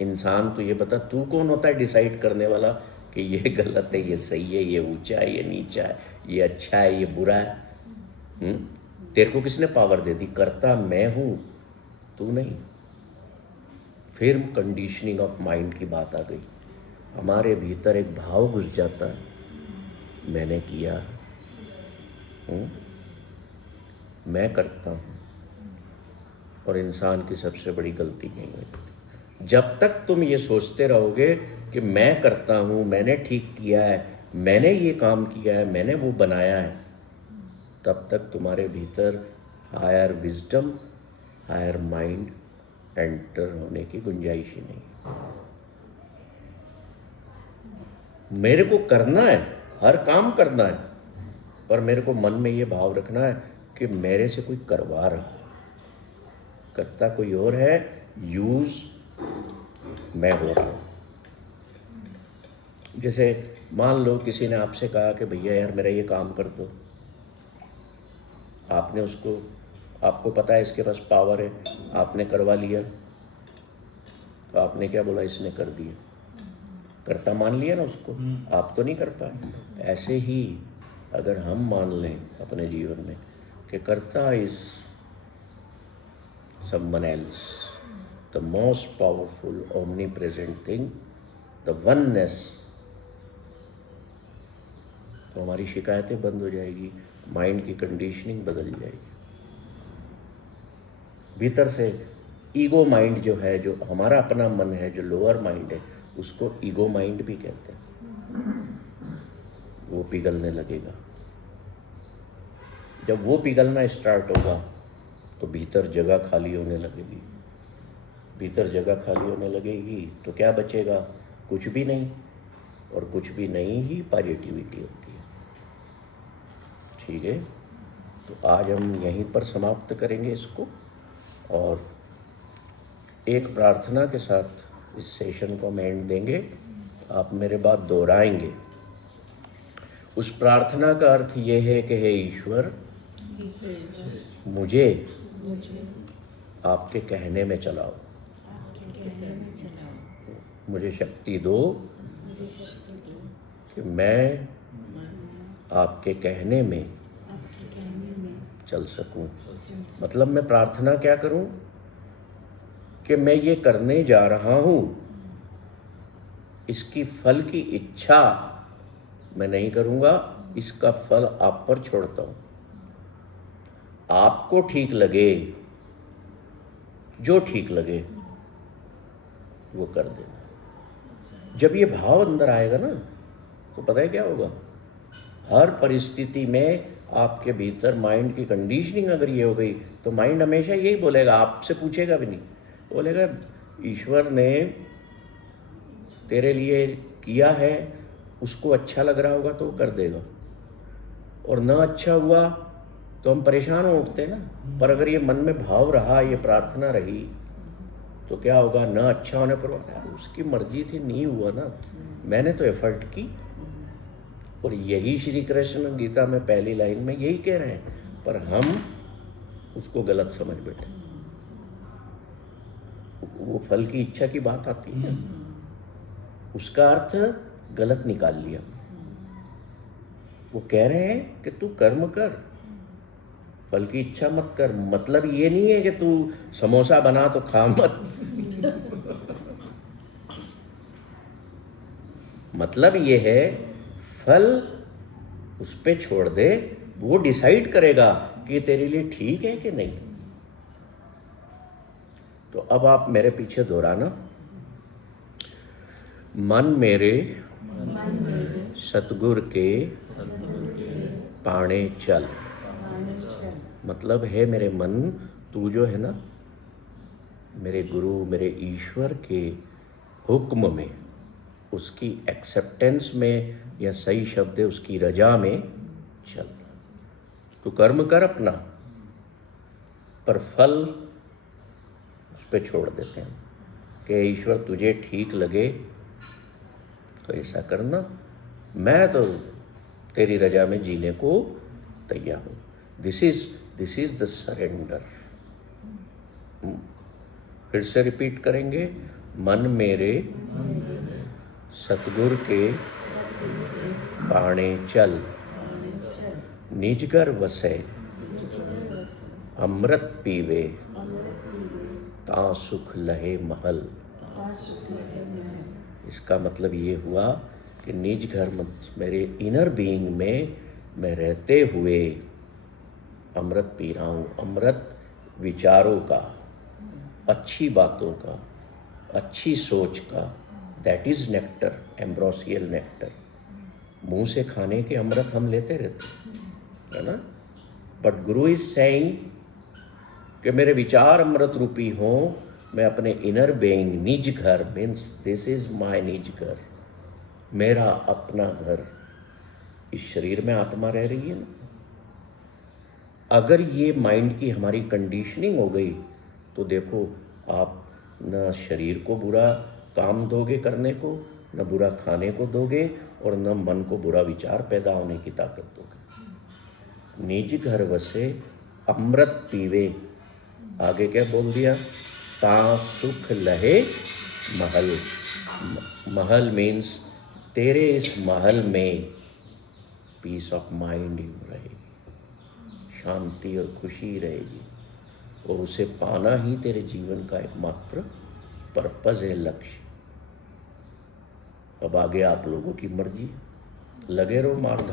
इंसान तो ये बता, तू कौन होता है डिसाइड करने वाला कि ये गलत है, ये सही है, ये ऊंचा है, ये नीचा है, ये अच्छा है, ये बुरा है? तेरे को किसने पावर दे दी? करता मैं हूं, तू नहीं। फिर कंडीशनिंग ऑफ माइंड की बात आ गई। हमारे भीतर एक भाव घुस जाता है, मैंने किया, मैं करता हूँ। और इंसान की सबसे बड़ी गलती यही है। जब तक तुम ये सोचते रहोगे कि मैं करता हूँ, मैंने ठीक किया है, मैंने ये काम किया है, मैंने वो बनाया है, तब तक तुम्हारे भीतर higher wisdom, higher mind enter होने की गुंजाइश ही नहीं। मेरे को करना है, हर काम करना है, पर मेरे को मन में ये भाव रखना है कि मेरे से कोई करवा रहा है, करता कोई और है, यूज मैं हो रहा हूं। जैसे मान लो किसी ने आपसे कहा कि भैया यार मेरा ये काम कर दो, आपने उसको, आपको पता है इसके पास पावर है, आपने करवा लिया, तो आपने क्या बोला? इसने कर दिया, करता मान लिया ना उसको, आप तो नहीं कर पाए। ऐसे ही अगर हम मान लें अपने जीवन में कि करता is someone else, the most powerful omnipresent thing, the oneness, तो हमारी शिकायतें बंद हो जाएगी, माइंड की कंडीशनिंग बदल जाएगी। भीतर से ईगो माइंड जो है, जो हमारा अपना मन है, जो लोअर माइंड है, उसको ईगो माइंड भी कहते हैं, वो पिघलने लगेगा। जब वो पिघलना स्टार्ट होगा तो भीतर जगह खाली होने लगेगी। भीतर जगह खाली होने लगेगी तो क्या बचेगा? कुछ भी नहीं, और कुछ भी नहीं ही पॉजिटिविटी होती है। ठीक है, तो आज हम यहीं पर समाप्त करेंगे इसको, और एक प्रार्थना के साथ इस सेशन को हम एंड देंगे। आप मेरे बात दोहराएंगे। उस प्रार्थना का अर्थ ये है कि हे ईश्वर, मुझे आपके कहने में चलाओ। कहने में चलाओ। मुझे शक्ति दो मुझे शक्ति दो कि मैं मैं आपके कहने में आपके कहने में चल सकूं। चल सकूं। मतलब मैं प्रार्थना क्या करूं कि मैं ये करने जा रहा हूं, इसकी फल की इच्छा मैं नहीं करूंगा, इसका फल आप पर छोड़ता हूं। आपको ठीक लगे, जो ठीक लगे वो कर देना। जब ये भाव अंदर आएगा ना, तो पता है क्या होगा, हर परिस्थिति में आपके भीतर माइंड की कंडीशनिंग अगर ये हो गई, तो माइंड हमेशा यही बोलेगा, आपसे पूछेगा भी नहीं, बोलेगा ईश्वर ने तेरे लिए किया है, उसको अच्छा लग रहा होगा तो वो कर देगा, और ना अच्छा हुआ तो हम परेशान हो उठते हैं ना। पर अगर ये मन में भाव रहा, ये प्रार्थना रही, तो क्या होगा, ना अच्छा होने पर उसकी मर्जी थी, नहीं हुआ ना, मैंने तो एफर्ट की। और यही श्री कृष्ण गीता में पहली लाइन में यही कह रहे हैं, पर हम उसको गलत समझ बैठे। वो फल की इच्छा की बात आती है, उसका अर्थ गलत निकाल लिया। वो कह रहे हैं कि तू कर्म कर, फल की इच्छा मत कर। मतलब ये नहीं है कि तू समोसा बना तो खा मत। मतलब ये है, फल उस पे छोड़ दे, वो डिसाइड करेगा कि तेरे लिए ठीक है कि नहीं। तो अब आप मेरे पीछे दोहराना, मन मेरे सतगुर के पाणे चल। मतलब है मेरे मन, तू जो है ना, मेरे गुरु मेरे ईश्वर के हुक्म में, उसकी एक्सेप्टेंस में, या सही शब्द है उसकी रजा में चल। तू कर्म कर अपना, पर फल उस पे छोड़ देते हैं कि ईश्वर तुझे ठीक लगे तो ऐसा करना, मैं तो तेरी रजा में जीने को तैयार हूँ। This is the surrender. फिर से रिपीट करेंगे, मन मेरे सतगुर के पाणे चल, निजगर वसे अमृत पीवे, ता सुख लहे महल। इसका मतलब ये हुआ कि निज घर मेरे इनर बीइंग में मैं रहते हुए अमृत पी रहा हूँ। अमृत विचारों का, अच्छी बातों का, अच्छी सोच का, दैट इज नेक्टर, एम्ब्रोसियल नेक्टर। मुंह से खाने के अमृत हम लेते रहते है ना, बट गुरु इज सेइंग कि मेरे विचार अमृत रूपी हों। मैं अपने इनर बीइंग, निज घर मीन्स दिस इज माय निज घर, मेरा अपना घर। इस शरीर में आत्मा रह रही है ना। अगर ये माइंड की हमारी कंडीशनिंग हो गई, तो देखो आप न शरीर को बुरा काम दोगे करने को, न बुरा खाने को दोगे, और न मन को बुरा विचार पैदा होने की ताकत दोगे। निज घर वसे अमृत पीवे, आगे क्या बोल दिया, ता सुख लहे महल। महल मीन्स तेरे इस महल में पीस ऑफ माइंड रहेगी, शांति और खुशी रहेगी, और उसे पाना ही तेरे जीवन का एकमात्र पर्पज है, लक्ष्य। अब आगे आप लोगों की मर्जी, लगे रहो मार्ग